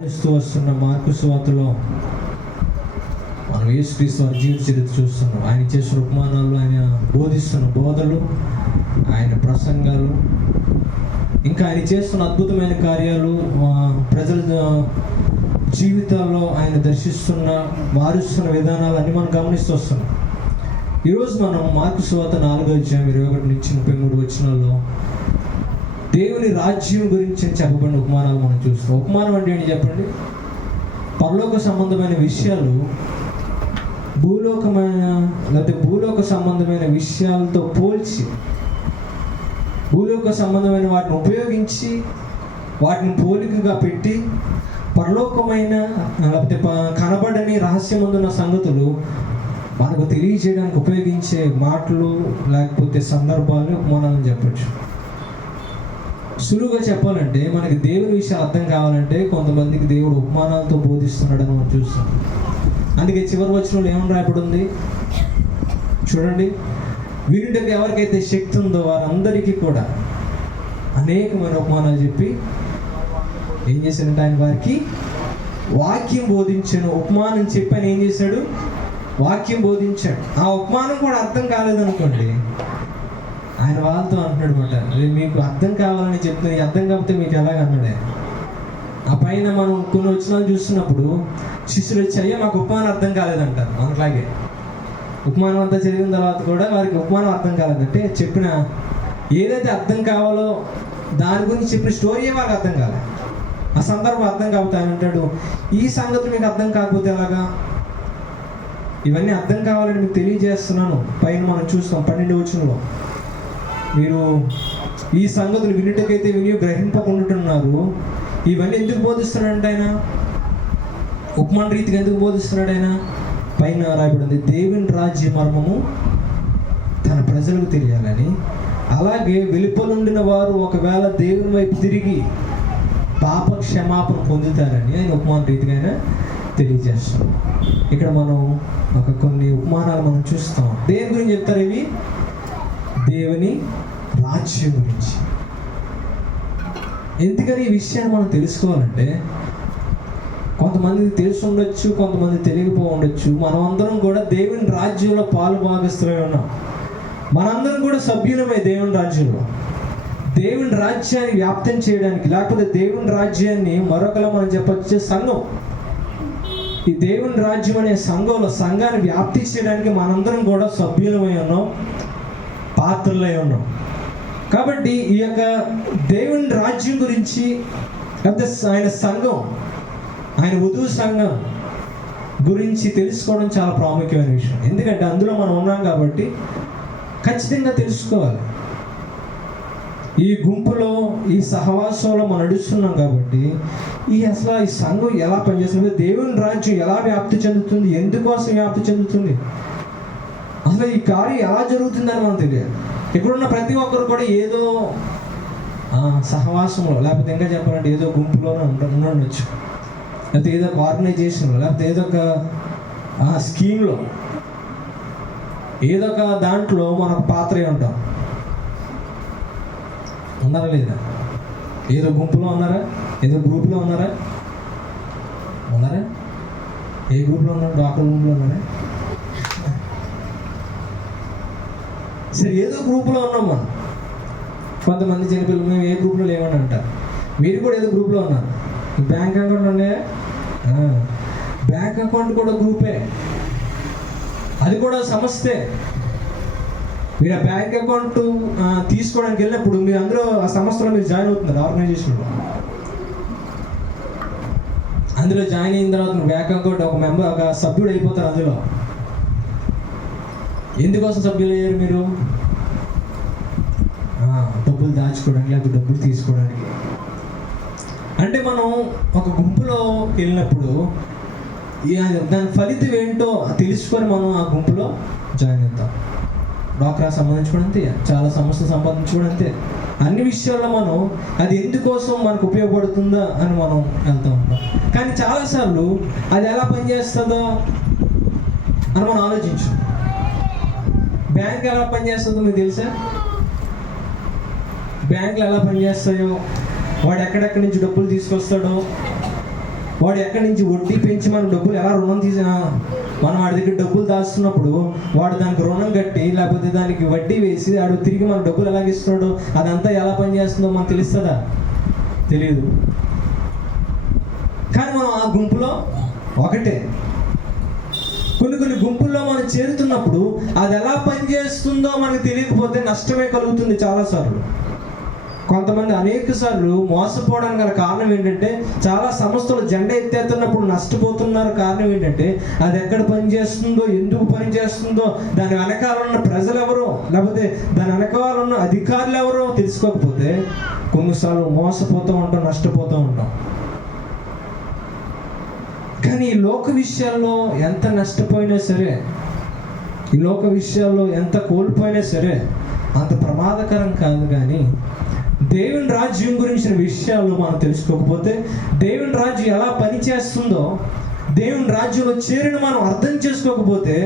వస్తున్న మార్కు సువార్తలో మనం యేసుక్రీస్తు వారి జీవిత చరిత్ర చూస్తున్నాం. ఆయన చేసిన ఉపమానాలు, ఆయన బోధిస్తున్న బోధలు, ఆయన ప్రసంగాలు, ఇంకా ఆయన చేస్తున్న అద్భుతమైన కార్యాలు, ప్రజల జీవితాల్లో ఆయన దర్శిస్తున్న మారుస్తున్న విధానాలు అన్నీ మనం గమనిస్తూ వస్తున్నాం. ఈరోజు మనం మార్కు సువార్త 4:21-33 వచనాల్లో దేవుని రాజ్యం గురించి చెప్పబడిన ఉపమానాలు మనం చూస్తాం. ఉపమానం అంటే ఏంటి చెప్పండి? పరలోక సంబంధమైన విషయాలు భూలోక సంబంధమైన విషయాలతో పోల్చి, భూలోక సంబంధమైన వాటిని ఉపయోగించి, వాటిని పోలికగా పెట్టి, పరలోకమైన లేకపోతే కనబడని రహస్యమందున్న సంగతులు మనకు తెలియజేయడానికి ఉపయోగించే మాటలు లేకపోతే సందర్భాలు ఉపమానాలని చెప్పచ్చు. సులువుగా చెప్పాలంటే మనకి దేవుని విషయం అర్థం కావాలంటే కొంతమందికి దేవుడు ఉపమానాలతో బోధిస్తున్నాడని మనం చూస్తాం. అందుకే చివరి వచనంలో ఏమని రాయబడి ఉంది చూడండి, వినుటకు ఎవరికైతే శక్తి ఉందో వారందరికీ కూడా అనేకమైన ఉపమానాలు చెప్పి ఏం చేశాడంటే ఆయన వారికి వాక్యం బోధించాను. ఉపమానం చెప్పి ఆయన ఏం చేశాడు? వాక్యం బోధించాడు. ఆ ఉపమానం కూడా అర్థం కాలేదనుకోండి, ఆయన వాళ్ళతో అంటున్నాడు అనమాట, మీకు అర్థం కావాలని చెప్తుంది, అర్థం కాకపోతే మీకు ఎలాగన్నాడే. ఆ పైన మనం కొన్ని వచనాలు చూస్తున్నప్పుడు శిష్యులు వచ్చి అయ్యా మాకు ఉపమానం అర్థం కాలేదంటారు. మనట్లాగే ఉపమానం అంతా చదివిన తర్వాత కూడా వారికి ఉపమానం అర్థం కాలేదంటే చెప్పిన ఏదైతే అర్థం కావాలో దాని గురించి చెప్పిన స్టోరీయే వాళ్ళకి అర్థం కాలేదు. ఆ సందర్భం అర్థం కాకపోతే ఆయన అంటాడు, ఈ సంగతులు మీకు అర్థం కాకపోతే ఎలాగా? ఇవన్నీ అర్థం కావాలని మీకు తెలియజేస్తున్నాను. పైన మనం చూస్తాం 12వ వచనంలో, మీరు ఈ సంగతులు వినుటకైతే విని గ్రహింపకుంటున్నారు. ఇవన్నీ ఎందుకు బోధిస్తున్నాడంటే ఆయన ఉపమాన రీతిగా ఎందుకు బోధిస్తున్నాడు? ఆయన పైన రాయబడింది, దేవుని రాజ్య మర్మము తన ప్రజలకు తెలియాలని, అలాగే వెలుపలుండిన వారు ఒకవేళ దేవుని వైపు తిరిగి పాప క్షమాపణ పొందుతారని ఆయన ఉపమాన రీతిగా ఆయన తెలియజేస్తాం. ఇక్కడ మనం కొన్ని ఉపమానాలు మనం చూస్తాం. దేని గురించి చెప్తారు ఇవి? దేవుని రాజ్యం గురించి. ఎందుకని ఈ విషయాన్ని మనం తెలుసుకోవాలంటే, కొంతమందికి తెలిసి ఉండొచ్చు, కొంతమంది తెలియకపో ఉండొచ్చు. మనం అందరం కూడా దేవుని రాజ్యంలో పాలు భాగస్తులై ఉన్నాం. మనందరం కూడా సభ్యులమై దేవుని రాజ్యంలో. దేవుని రాజ్యాన్ని వ్యాప్తం చేయడానికి, లేకపోతే దేవుని రాజ్యాన్ని మరొకలా మనం చెప్పొచ్చే సంఘం. ఈ దేవుని రాజ్యం అనే సంఘాన్ని వ్యాప్తి చేయడానికి మనందరం కూడా సభ్యులమై ఉన్నాం, పాత్రలై ఉన్నాం. కాబట్టి ఈ యొక్క దేవుని రాజ్యం గురించి, లేకపోతే ఆయన సంఘం, ఆయన వధువు సంఘం గురించి తెలుసుకోవడం చాలా ప్రాముఖ్యమైన విషయం. ఎందుకంటే అందులో మనం ఉన్నాం కాబట్టి ఖచ్చితంగా తెలుసుకోవాలి. ఈ గుంపులో, ఈ సహవాసంలో మనం నడుస్తున్నాం కాబట్టి అసలు ఈ సంఘం ఎలా పనిచేస్తుంది, దేవుని రాజ్యం ఎలా వ్యాప్తి చెందుతుంది, ఎందుకోసం వ్యాప్తి చెందుతుంది, అసలు ఈ కార్యం ఎలా జరుగుతుందని మనం తెలియాలి. ఇక్కడున్న ప్రతి ఒక్కరు కూడా ఏదో సహవాసంలో, లేకపోతే ఇంకా చెప్పాలంటే ఏదో గుంపులోనే ఉండొచ్చు, లేకపోతే ఏదో ఒక ఆర్గనైజేషన్లో, లేకపోతే ఏదో ఒక స్కీమ్లో, ఏదో ఒక దాంట్లో మనకు పాత్ర ఉంటాం. ఉన్నారా లేదా? ఏదో గుంపులో ఉన్నారా? ఏదో గ్రూప్లో ఉన్నారా? ఏ గ్రూప్లో ఉన్నారు? డాక్టర్ గ్రూప్లో ఉన్నారా? సరే, ఏదో గ్రూప్లో ఉన్నాం మనం. కొంతమంది చిన్నపిల్లలు మేము ఏ గ్రూప్లో లేవని అంటారు. మీరు కూడా ఏదో గ్రూప్లో ఉన్నారు. బ్యాంక్ అకౌంట్ ఉన్నాయా? బ్యాంక్ అకౌంట్ కూడా గ్రూపే, అది కూడా సంస్థే. మీరు ఆ బ్యాంక్ అకౌంట్ తీసుకోవడానికి వెళ్ళినప్పుడు మీరు అందరూ ఆ సంస్థలో మీరు జాయిన్ అవుతున్నారు. ఆర్గనైజేషన్లో అందులో జాయిన్ అయిన తర్వాత బ్యాంక్ అకౌంట్ ఒక సభ్యుడు అయిపోతారు. అందులో ఎందుకోసం సభ్యులు అయ్యారు మీరు? డబ్బులు దాచుకోవడానికి, లేకపోతే డబ్బులు తీసుకోవడానికి. అంటే మనం ఒక గుంపులో వెళ్ళినప్పుడు దాని ఫలితం ఏంటో తెలుసుకొని మనం ఆ గుంపులో జాయిన్ అవుతాం. డాక్రా సంబంధించుకోవడం అంతే, చాలా సంస్థలు సంపాదించుకోవడం అంతే. అన్ని విషయాల్లో మనం అది ఎందుకోసం మనకు ఉపయోగపడుతుందా అని మనం వెళ్తూ ఉంటాం. కానీ చాలాసార్లు అది ఎలా పనిచేస్తుందో అని మనం ఆలోచించు. బ్యాంక్ ఎలా పనిచేస్తుందో మీకు తెలుసా? బ్యాంకులు ఎలా పనిచేస్తాయో, వాడు ఎక్కడెక్కడి నుంచి డబ్బులు తీసుకొస్తాడో, వాడు ఎక్కడి నుంచి వడ్డీ పెంచి మన డబ్బులు ఎలా రుణం మనం వాడి దగ్గర డబ్బులు దాస్తున్నప్పుడు వాడు దానికి రుణం కట్టి లేకపోతే దానికి వడ్డీ వేసి వాడు తిరిగి మన డబ్బులు ఎలాగిస్తున్నాడు, అదంతా ఎలా పనిచేస్తుందో మనకు తెలుస్తుందా? తెలియదు. కానీ మనం ఆ గుంపులో ఒకటే. కొన్ని గుంపుల్లో మనం చేరుతున్నప్పుడు అది ఎలా పనిచేస్తుందో మనకు తెలియకపోతే నష్టమే కలుగుతుంది చాలాసార్లు. కొంతమంది అనేక సార్లు మోసపోవడానికి గల కారణం ఏంటంటే, చాలా సంస్థలు జెండా ఎత్తేస్తున్నప్పుడు నష్టపోతున్నారు. కారణం ఏంటంటే అది ఎక్కడ పనిచేస్తుందో, ఎందుకు పనిచేస్తుందో, దాని వెనకాల ఉన్న ప్రజలు ఎవరో లేకపోతే దాని వెనకాల ఉన్న అధికారులు ఎవరో తెలుసుకోకపోతే కొన్నిసార్లు మోసపోతూ ఉంటాం, నష్టపోతూ ఉంటాం. కానీ ఈ లోక విషయాల్లో ఎంత నష్టపోయినా సరే, ఈ లోక విషయాల్లో ఎంత కోల్పోయినా సరే అంత ప్రమాదకరం కాదు. కానీ దేవుని రాజ్యం గురించిన విషయాలు మనం తెలుసుకోకపోతే, దేవుని రాజ్యం ఎలా పనిచేస్తుందో, దేవుని రాజ్యంలో చేరిన మనం అర్థం చేసుకోకపోతే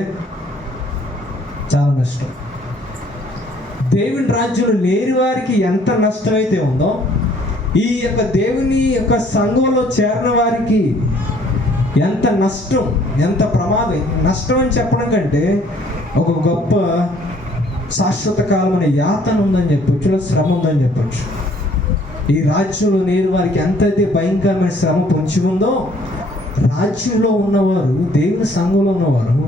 చాలా నష్టం. దేవుని రాజ్యంలో లేని వారికి ఎంత నష్టమైతే ఉందో, ఈ యొక్క దేవుని యొక్క సంఘంలో చేరిన వారికి ఎంత నష్టం, ఎంత ప్రమాదం. నష్టం అని చెప్పడం కంటే ఒక గొప్ప శాశ్వత కాలమైన యాతన ఉందని చెప్పొచ్చు, లేదా శ్రమ ఉందని చెప్పొచ్చు. ఈ రాజ్యంలో నేరు వారికి ఎంతైతే భయంకరమైన శ్రమ పొంచి ఉందో, రాజ్యంలో ఉన్నవారు, దేవుని సంఘంలో ఉన్నవారు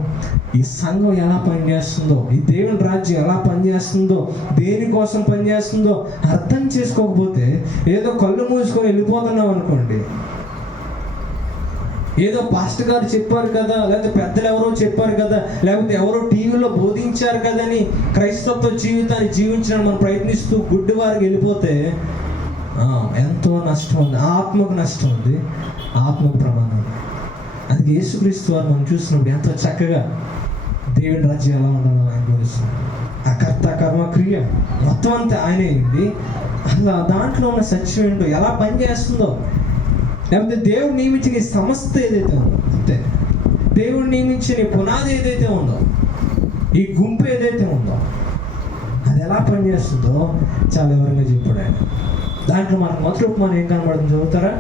ఈ సంఘం ఎలా పనిచేస్తుందో, ఈ దేవుని రాజ్యం ఎలా పనిచేస్తుందో, దేనికోసం పనిచేస్తుందో అర్థం చేసుకోకపోతే ఏదో కళ్ళు మూసుకొని వెళ్ళిపోతున్నాం అనుకోండి, ఏదో పాస్టర్ గారు చెప్పారు కదా, లేకపోతే పెద్దలు ఎవరో చెప్పారు కదా, లేకపోతే ఎవరో టీవీలో బోధించారు కదని క్రైస్తవ జీవితాన్ని జీవించడానికి మనం ప్రయత్నిస్తూ గుడ్డి వారికి వెళ్ళిపోతే ఎంతో నష్టం ఉంది. ఆత్మకు నష్టం ఉంది, ఆత్మకు ప్రమాదం ఉంది. అది యేసుక్రీస్తు వారు మనం చూసినప్పుడు ఎంతో చక్కగా దేవుని రాజ్యం ఎలా ఉండాలో ఆయన బోధిస్తున్నాడు. ఆ కర్త కర్మ క్రియ మొత్తం అంతా ఆయనే అయింది. అలా దాంట్లో ఉన్న సత్యం ఏంటో, ఎలా పనిచేస్తుందో, లేకపోతే దేవుడు నియమించిన ఈ సంస్థ ఏదైతే ఉందో, అంతే దేవుడు నియమించిన ఈ పునాది ఏదైతే ఉందో, ఈ గుంపు ఏదైతే ఉందో, అది ఎలా పనిచేస్తుందో చాలా వివరంగా చెప్పాడు ఆయన. దాంట్లో మనకు మొదటి ఉపమానం ఏం కనబడుతుంది చదువుతారా?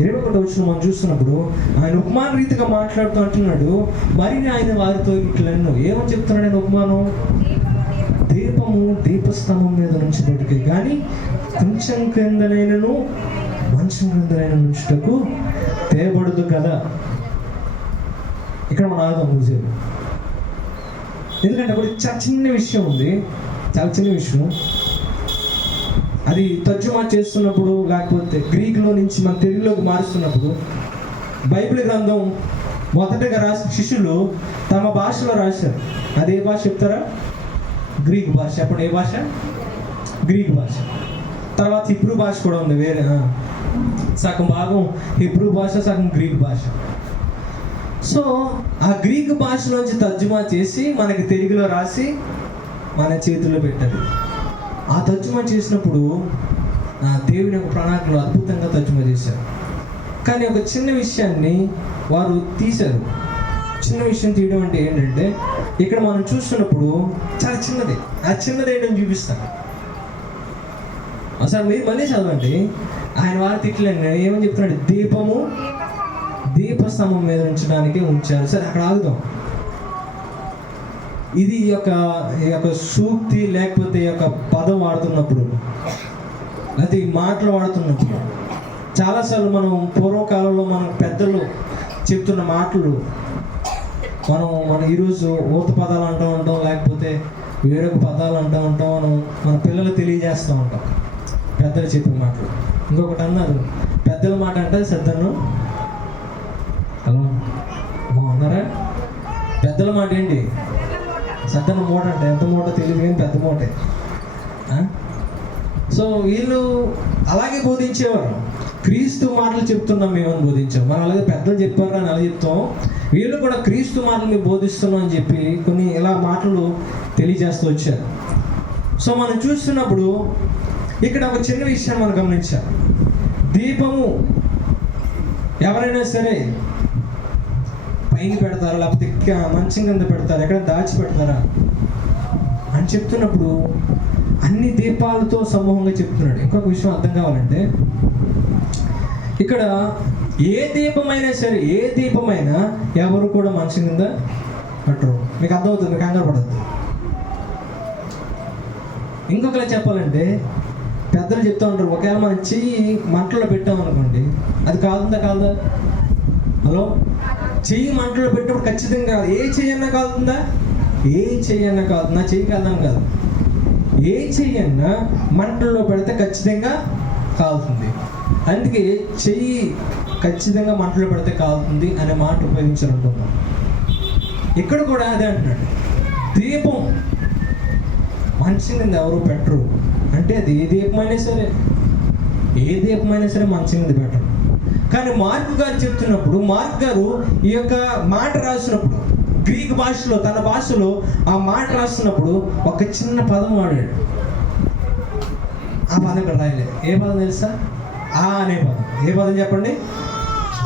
21వ వచనం మనం చూస్తున్నప్పుడు ఆయన ఉపమాన రీతిగా మాట్లాడుతూ అంటున్నాడు, మరి ఆయన వారితో ఇట్లన్నో ఏమని చెప్తున్నాడు ఆయన ఉపమానం? దీపము దీపస్తంభం మీద నుంచినట్టుకే కానీ కొంచెం క్రిందనైనను మంచం క్రిందనైనా నుంచుటకు తేబడదు కదా. ఇక్కడ మన ఆదాం పూజలు, ఎందుకంటే అప్పుడు చాలా చిన్న విషయం ఉంది, చాలా చిన్న విషయం. అది తర్జుమా చేస్తున్నప్పుడు లేకపోతే గ్రీకులో నుంచి మన తెలుగులోకి మారుస్తున్నప్పుడు బైబిల్ గ్రంథం మొదటగా రాసిన శిష్యులు తమ భాషలో రాశారు. అదే భాష చెప్తారా? గ్రీక్ భాష. చెప్పండి, ఏ భాష? గ్రీక్ భాష. తర్వాత హిబ్రూ భాష కూడా ఉంది, వేరే సగం భాగం హిబ్రూ భాష, సగం గ్రీక్ భాష. సో ఆ గ్రీక్ భాషలోంచి తర్జుమా చేసి మనకి తెలుగులో రాసి మన చేతుల్లో పెట్టారు. ఆ తర్జుమా చేసినప్పుడు దేవుని యొక్క ప్రణాళికలు అద్భుతంగా తర్జుమా చేశారు. కానీ ఒక చిన్న విషయాన్ని వారు తీశారు. చిన్న విషయం తీయడం అంటే ఏంటంటే, ఇక్కడ మనం చూస్తున్నప్పుడు చాలా చిన్నది, ఆ చిన్నది ఏంటని చూపిస్తాను. అసలు మీరు మళ్ళీ చదవండి. ఆయన వారి తిట్లండి ఏమని చెప్తున్నాడు? దీపము దీపస్తంభం మీద ఉంచడానికే ఉంచారు. సరే, అక్కడ ఆగుదాం. ఇది ఈ యొక్క సూక్తి లేకపోతే ఈ యొక్క పదం వాడుతున్నప్పుడు, లేకపోతే ఈ మాటలు వాడుతున్నప్పుడు చాలాసార్లు మనం పూర్వకాలంలో మన పెద్దలు చెప్తున్న మాటలు మనం ఈరోజు ఊత పదాలు అంటూ ఉంటాం, లేకపోతే వేరొక పదాలు అంటూ ఉంటాం. మన పిల్లలు తెలియజేస్తూ ఉంటాం పెద్దలు చెప్పిన మాటలు. ఇంకొకటి అన్నారు, పెద్దల మాట అంటే సద్దన్ను. హలో ఉన్నారా? పెద్దల మాట ఏంటి? సద్దన్న మూట అంటే ఎంత మూట తెలియదు కానీ పెద్ద మూటే. సో వీళ్ళు అలాగే బోధించేవారు. క్రీస్తు మాటలు చెప్తున్నాం మేమని బోధించాం. మనం అలాగే పెద్దలు చెప్పారు అని అలా చెప్తాం. వీళ్ళు కూడా క్రీస్తు మాటలు మేము బోధిస్తున్నాం అని చెప్పి కొన్ని ఇలా మాటలు తెలియజేస్తూ వచ్చారు. సో మనం చూస్తున్నప్పుడు ఇక్కడ ఒక చిన్న విషయాన్ని మనం గమనించాం. దీపము ఎవరైనా సరే పైన పెడతారా, లేకపోతే మంచం కింద పెడతారా, ఎక్కడ దాచి పెడతారా అని చెప్తున్నప్పుడు అన్ని దీపాలతో సమూహంగా చెప్తున్నాడు. ఇంకొక విషయం అర్థం కావాలంటే, ఇక్కడ ఏ దీపమైనా సరే, ఏ దీపమైనా ఎవరు కూడా మంచం కింద పెట్టరు. మీకు అర్థమవుతుంది, మీకు కంగారు పడద్దు. ఇంకొకలా చెప్పాలంటే పెద్దలు చెప్తూ ఉంటారు, ఒకవేళ మనం చెయ్యి మంటలో పెట్టామనుకోండి, అది కాదుందా కాదా? హలో, చెయ్యి మంటలో పెట్టినప్పుడు ఖచ్చితంగా ఏ చెయ్యన్నా కాదుందా? ఏ చెయ్యన్నా కాదు, నా చెయ్యి కాదని కాదు, ఏ చెయ్యన్నా మంటల్లో పెడితే ఖచ్చితంగా కాలుతుంది. అందుకే చెయ్యి ఖచ్చితంగా మంటలో పెడితే కాలుతుంది అనే మాట ఉపయోగించాలంటున్నాం. ఇక్కడ కూడా అదే అంటున్నాడు, దీపం మంచం కింద ఎవరు పెట్టరు అంటే అది ఏ దీపమైనా సరే, ఏ దీపమైనా సరే మంచం కింద పెట్టరు. కానీ మార్కు గారు చెప్తున్నప్పుడు, మార్కు గారు ఈ యొక్క మాట రాసినప్పుడు గ్రీక్ భాషలో, తన భాషలో ఆ మాట రాస్తున్నప్పుడు ఒక చిన్న పదం వాడాడు. ఆ పదం ఇక్కడ రాయలే. ఏ పదం తెలుసా? ఆ అనే పదం. ఏ పదం చెప్పండి?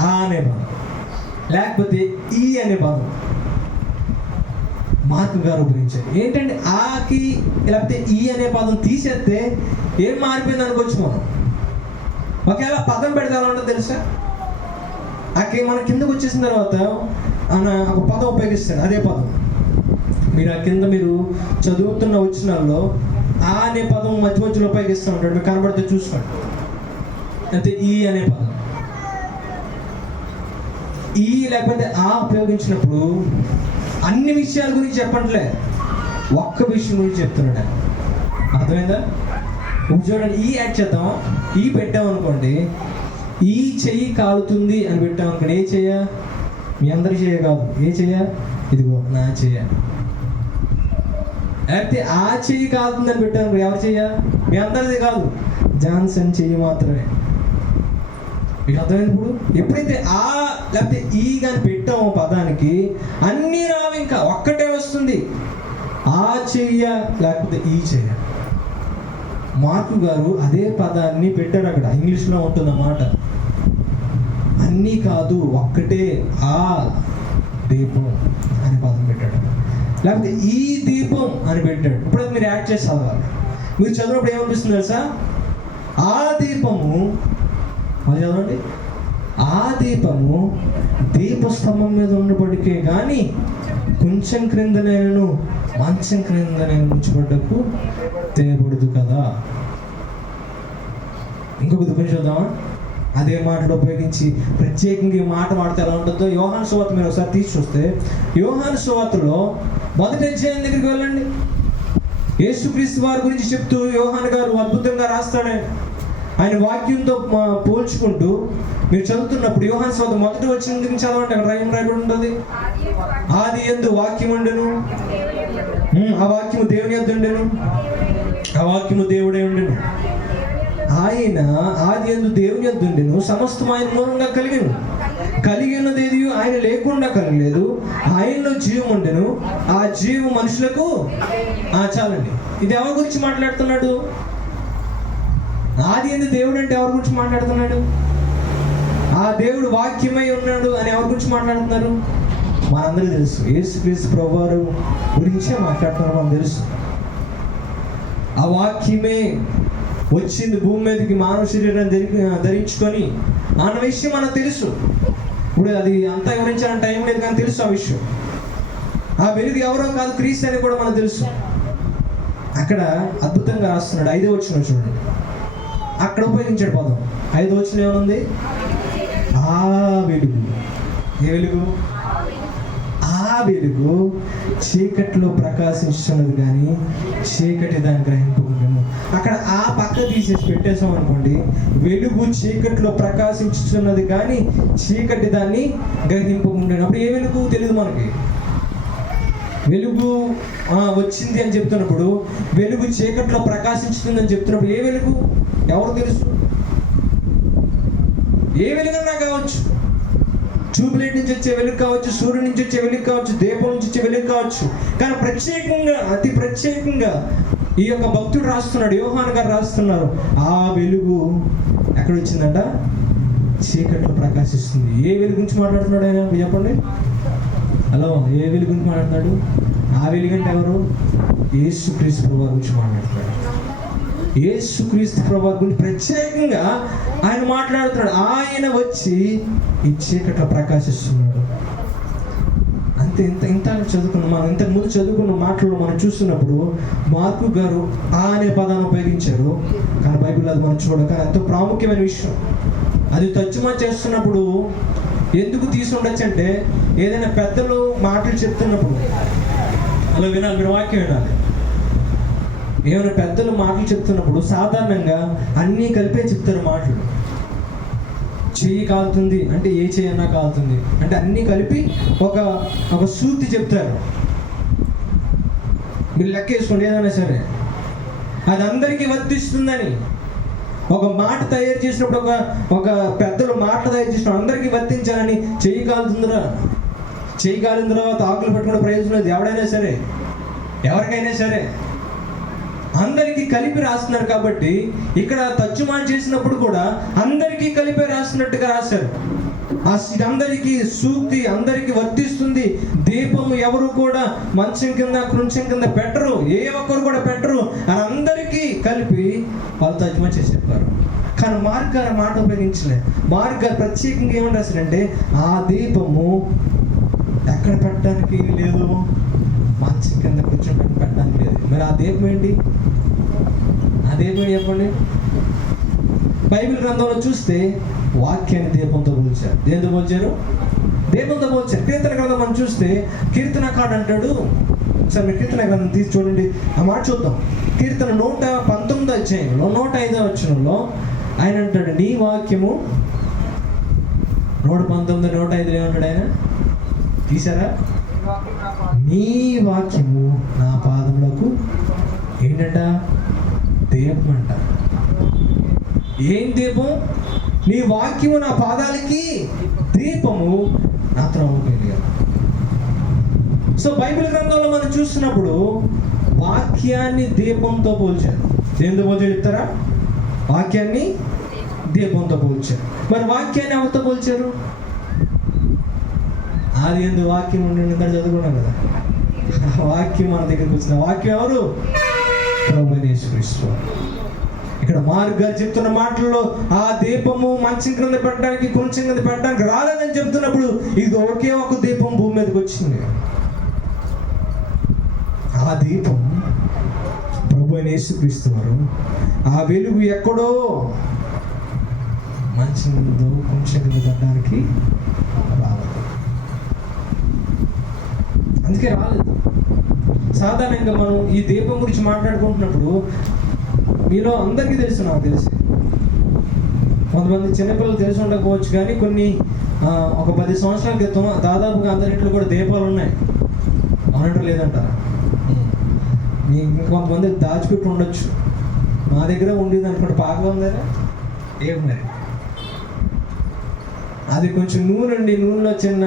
ఆ అనే పదం, లేకపోతే ఈ అనే పదం మార్కు గారు ఉపయోగించారు. ఏంటంటే ఆకి లేకపోతే ఈ అనే పదం తీసేస్తే ఏం మారిపోయింది అనుకోవచ్చు మనం. ఒకవేళ పదం పెడితే ఎలా ఉంటుందో తెలుసా? ఆకి మన కిందకు వచ్చేసిన తర్వాత ఒక పదం ఉపయోగిస్తాడు, అదే పదం. మీరు ఆ కింద మీరు చదువుతున్న వచనాల్లో ఆ అనే పదం మధ్య మధ్యలో ఉపయోగిస్తూ ఉంటాడు, మీకు కనబడితే చూసుకోండి. అయితే ఈ అనే పదం, ఈ లేకపోతే ఆ ఉపయోగించినప్పుడు అన్ని విషయాల గురించి చెప్పట్లే, ఒక్క విషయం గురించి చెప్తున్నాడు. అర్థమైందా? చూడండి, ఈ యాడ్ చేద్దాం. ఈ పెట్టామనుకోండి, ఈ చెయ్యి కాలుతుంది అని పెట్టామనుకోండి, ఏ చెయ్య? మీ అందరి చెయ్య కాదు, ఏ చెయ్య? ఇదిగో నా చెయ్య. లేకపోతే ఆ చెయ్యి కాలుతుందని పెట్టాను, ఎవరు చెయ్య? మీ అందరిది కాదు, జాన్సన్ చెయ్యి మాత్రమే. మీకు అర్థమైంది? ఇప్పుడు ఎప్పుడైతే ఆ లేకపోతే ఈ కానీ పెట్టామో పదానికి, అన్నీ రావు, ఇంకా ఒక్కటే వస్తుంది, ఆ చెయ్య లేకపోతే ఈ చెయ్య. మార్కు గారు అదే పదాన్ని పెట్టారు అక్కడ, ఇంగ్లీష్లో ఉంటుందన్నమాట. అన్నీ కాదు, ఒక్కటే, ఆ దీపం అనే పదం పెట్టాడు, లేకపోతే ఈ దీపం అని పెట్టాడు. ఇప్పుడు మీరు యాడ్ చేసి చదవాలి. మీరు చదివినప్పుడు ఏమనిపిస్తుంది తెలుసా? ఆ దీపము, మరి చదవండి, ఆ దీపము దీపస్తంభం మీద ఉండబడికే కానీ కొంచెం క్రింద నేను మంచం క్రింద నేను ఉంచబడ్డకు తేబడదు కదా. ఇంకొక దుఃఖం చూద్దామా? అదే మాటలు ఉపయోగించి ప్రత్యేకంగా ఈ మాట వాడితే ఎలా ఉంటుందో యోహాను సువార్త మీరు ఒకసారి తీసి చూస్తే, యోహాను సువార్తలో మొదటి అధ్యాయం దగ్గరికి వెళ్ళండి. యేసుక్రీస్తు వారి గురించి చెప్తూ యోహాను గారు అద్భుతంగా రాస్తాడు. ఆయన వాక్యంతో పోల్చుకుంటూ మీరు చదువుతున్నప్పుడు యోహాను సువార్త మొదటి వచ్చిన గురించి చదవండి, అక్కడ రాయబడి ఉంటుంది, ఆది యందు వాక్యం ఉండెను, ఆ వాక్యము దేవుని యొద్ద ఉండెను, ఆ వాక్యము దేవుడే ఉండెను, ఆయన ఆది యందు దేవుని యొద్ద ఉండెను, సమస్తం ఆయన మూలంగా కలిగి ఉన్నది ఏది ఆయన లేకుండా కలగలేదు, ఆయనలో జీవం ఉండెను, ఆ జీవం మనుషులకు. చాలండి. ఇది ఎవరి గురించి మాట్లాడుతున్నాడు? ఆది యందు దేవుడు అంటే ఎవరి గురించి మాట్లాడుతున్నాడు? ఆ దేవుడు వాక్యమై ఉన్నాడు అని ఎవరి గురించి మాట్లాడుతున్నారు? మనందరికీ తెలుసు, యేసుక్రీస్తు ప్రభువారు గురించే మాట్లాడుతున్నారు, మనకు తెలుసు. ఆ వాక్యమే వచ్చింది భూమి మీదకి, మానవ శరీరాన్ని ధరించుకొని అన్న విషయం మనకు తెలుసు. ఇప్పుడు అది అంతా వివరించాలని టైం లేదు, కానీ తెలుసు ఆ విషయం. ఆ వెలుగు ఎవరో కాదు, క్రీస్తు అని కూడా మనకు తెలుసు. అక్కడ అద్భుతంగా రాస్తున్నాడు. 5వ వచనం చూడండి, అక్కడ ఉపయోగించాడు పదం. 5వ వచనం ఏమనుంది? ఆ వెలుగు. ఏ వెలుగు? ఆ వెలుగు చీకట్లో ప్రకాశించున్నది కానీ చీకటి దాన్ని గ్రహింపకుండాను. అక్కడ ఆ పక్క తీసేసి పెట్టేసాం అనుకోండి, వెలుగు చీకట్లో ప్రకాశించుతున్నది కానీ చీకటి దాన్ని గ్రహింపకుండాను. అప్పుడు ఏ వెలుగు తెలియదు మనకి. వెలుగు వచ్చింది అని చెప్తున్నప్పుడు, వెలుగు చీకట్లో ప్రకాశించుతుందని చెప్తున్నప్పుడు ఏ వెలుగు ఎవరు తెలుసు? ఏ వెలుగన్నా కావచ్చు, ట్యూబ్లైట్ నుంచి వచ్చే వెలుగు కావచ్చు, సూర్యుడి నుంచి వచ్చే వెలుగు కావచ్చు, దీపం నుంచి వచ్చే వెలుగు కావచ్చు. కానీ ప్రత్యేకంగా, అతి ప్రత్యేకంగా ఈ యొక్క భక్తుడు రాస్తున్నాడు, యోహాను గారు రాస్తున్నారు, ఆ వెలుగు ఎక్కడ వచ్చిందంట? చీకట్లో ప్రకాశిస్తుంది. ఏ వెలుగు గురించి మాట్లాడుతున్నాడు ఆయన? చెప్పండి. హలో, ఏ వెలుగు గురించి మాట్లాడుతున్నాడు? ఆ వెలుగు అంటే ఎవరు? యేసుక్రీస్తు ప్రభువు గురించి మాట్లాడుతున్నాడు. యేసుక్రీస్తు ప్రభువు గురించి ప్రత్యేకంగా ఆయన మాట్లాడుతున్నాడు. ఆయన వచ్చి ఈ చీకట్లో ప్రకాశిస్తున్నాడు. అంతే. ఇంత చదువుకున్నాం మనం, ఇంతకు ముందు చదువుకున్న మాటల్లో మనం చూస్తున్నప్పుడు మార్కు గారు ఆ అనే పదాన్ని ఉపయోగించారు, కానీ బైబిల్ అది మనం చూడక ఎంతో ప్రాముఖ్యమైన విషయం. అది తర్జుమా చేస్తున్నప్పుడు ఎందుకు తీసుండొచ్చు అంటే, ఏదైనా పెద్దలు మాటలు చెప్తున్నప్పుడు అలా వినాలి, మీరు వాక్యం వినాలి. ఏమైనా పెద్దలు మాటలు చెప్తున్నప్పుడు సాధారణంగా అన్నీ కలిపే చెప్తారు మాటలు. చెయ్యి కాలుతుంది అంటే ఏ చెయ్యి అన్నా కాలుతుంది అంటే అన్నీ కలిపి ఒక సూక్తి చెప్తారు. మీరు లెక్క వేసుకోండి, ఏదైనా సరే అది అందరికీ వర్తిస్తుందని. ఒక మాట తయారు చేసినప్పుడు ఒక పెద్దలు మాట తయారు చేసినప్పుడు అందరికీ వర్తించాలని చెయ్యి కాలిన తర్వాత ఆకులు పెట్టుకునే ప్రయోజనం లేదు. ఎవడైనా సరే, ఎవరికైనా సరే అందరికీ కలిపి రాస్తున్నారు. కాబట్టి ఇక్కడ తర్జుమా చేసినప్పుడు కూడా అందరికీ కలిపి రాస్తున్నట్టుగా రాశారు. ఇది అందరికీ సూక్తి, అందరికీ వర్తిస్తుంది. దీపము ఎవరు కూడా మంచం కింద కృంచం కింద పెట్టరు, ఏ ఒక్కరు కూడా పెట్టరు. అందరికీ కలిపి వాళ్ళు తర్జుమా చేసి చెప్పారు. కానీ మార్క్ గారు మాట ఉపయోగించలే. మార్క్ గారు ప్రత్యేకంగా ఏమని రాశారంటే, ఆ దీపము ఎక్కడ పెట్టడానికి లేదు, మంచం కింద కూర్చొని పెట్టడానికి లేదు. మరి ఆ దీపం ఏంటి? ఆ దీపం చెప్పండి. బైబిల్ గ్రంథంలో చూస్తే వాక్యాన్ని దీపంతో పోల్చారు. దేంతో పోల్చారు? దీపంతో పోల్చారు. కీర్తన గ్రంథం మనం చూస్తే కీర్తనకాడు అంటాడు. ఒకసారి మీరు కీర్తన గ్రంథం తీసి చూడండి, ఆ మాట చూద్దాం. కీర్తన 119 అధ్యాయంలో 105వ వచనంలో ఆయన అంటాడు, నీ వాక్యము 119, 105 ఏమంటాడు ఆయన? తీసారా? నీ వాక్యము నా పాదములకు ఏంటంట? దీపం అంట. ఏం దీపం? నీ వాక్యము నా పాదాలకి దీపము, నా త్రోవకు వెలుగు. సో బైబిల్ గ్రంథంలో మనం చూస్తున్నప్పుడు వాక్యాన్ని దీపంతో పోల్చారు. దేంతో పోల్చారు చెప్తారా? వాక్యాన్ని దీపంతో పోల్చారు. మరి వాక్యాన్ని ఎవరితో పోల్చారు? అది ఎందుకు వాక్యం ఉండి చదువుకున్నాం కదా. వాక్యం మన దగ్గరికి వచ్చిన వాక్యం ఎవరు? ప్రభువైన యేసుక్రీస్తు. ఇక్కడ మార్క్ గారు చెప్తున్న మాటల్లో ఆ దీపము మంచం కింద పెట్టడానికి కొంచెం కింద పెట్టడానికి రాలేదని చెప్తున్నప్పుడు ఇది ఒకే ఒక దీపం భూమి మీదకి వచ్చింది. ఆ దీపం ప్రభువైన యేసుక్రీస్తు వారు. ఆ వెలుగు ఎక్కడో మంచం కింద కొంచెం కింద పెట్టడానికి రాలేదు. అందుకే రాలేదు. సాధారణంగా మనం ఈ దీపం గురించి మాట్లాడుకుంటున్నప్పుడు మీలో అందరికీ తెలుసు, నాకు తెలిసి కొంతమంది చిన్నపిల్లలు తెలిసి ఉండకపోవచ్చు, కానీ కొన్ని ఒక 10 సంవత్సరాల క్రితం దాదాపుగా అందరింట్లో కూడా దీపాలు ఉన్నాయి. అవునంటారు లేదంటారా? ఇంకొంతమంది దాచిపెట్టి ఉండొచ్చు. మా దగ్గర ఉండేది అనుకుంటే పాకగా ఉందా? ఏం మరి అది కొంచెం నూనె అండి, నూనెలో చిన్న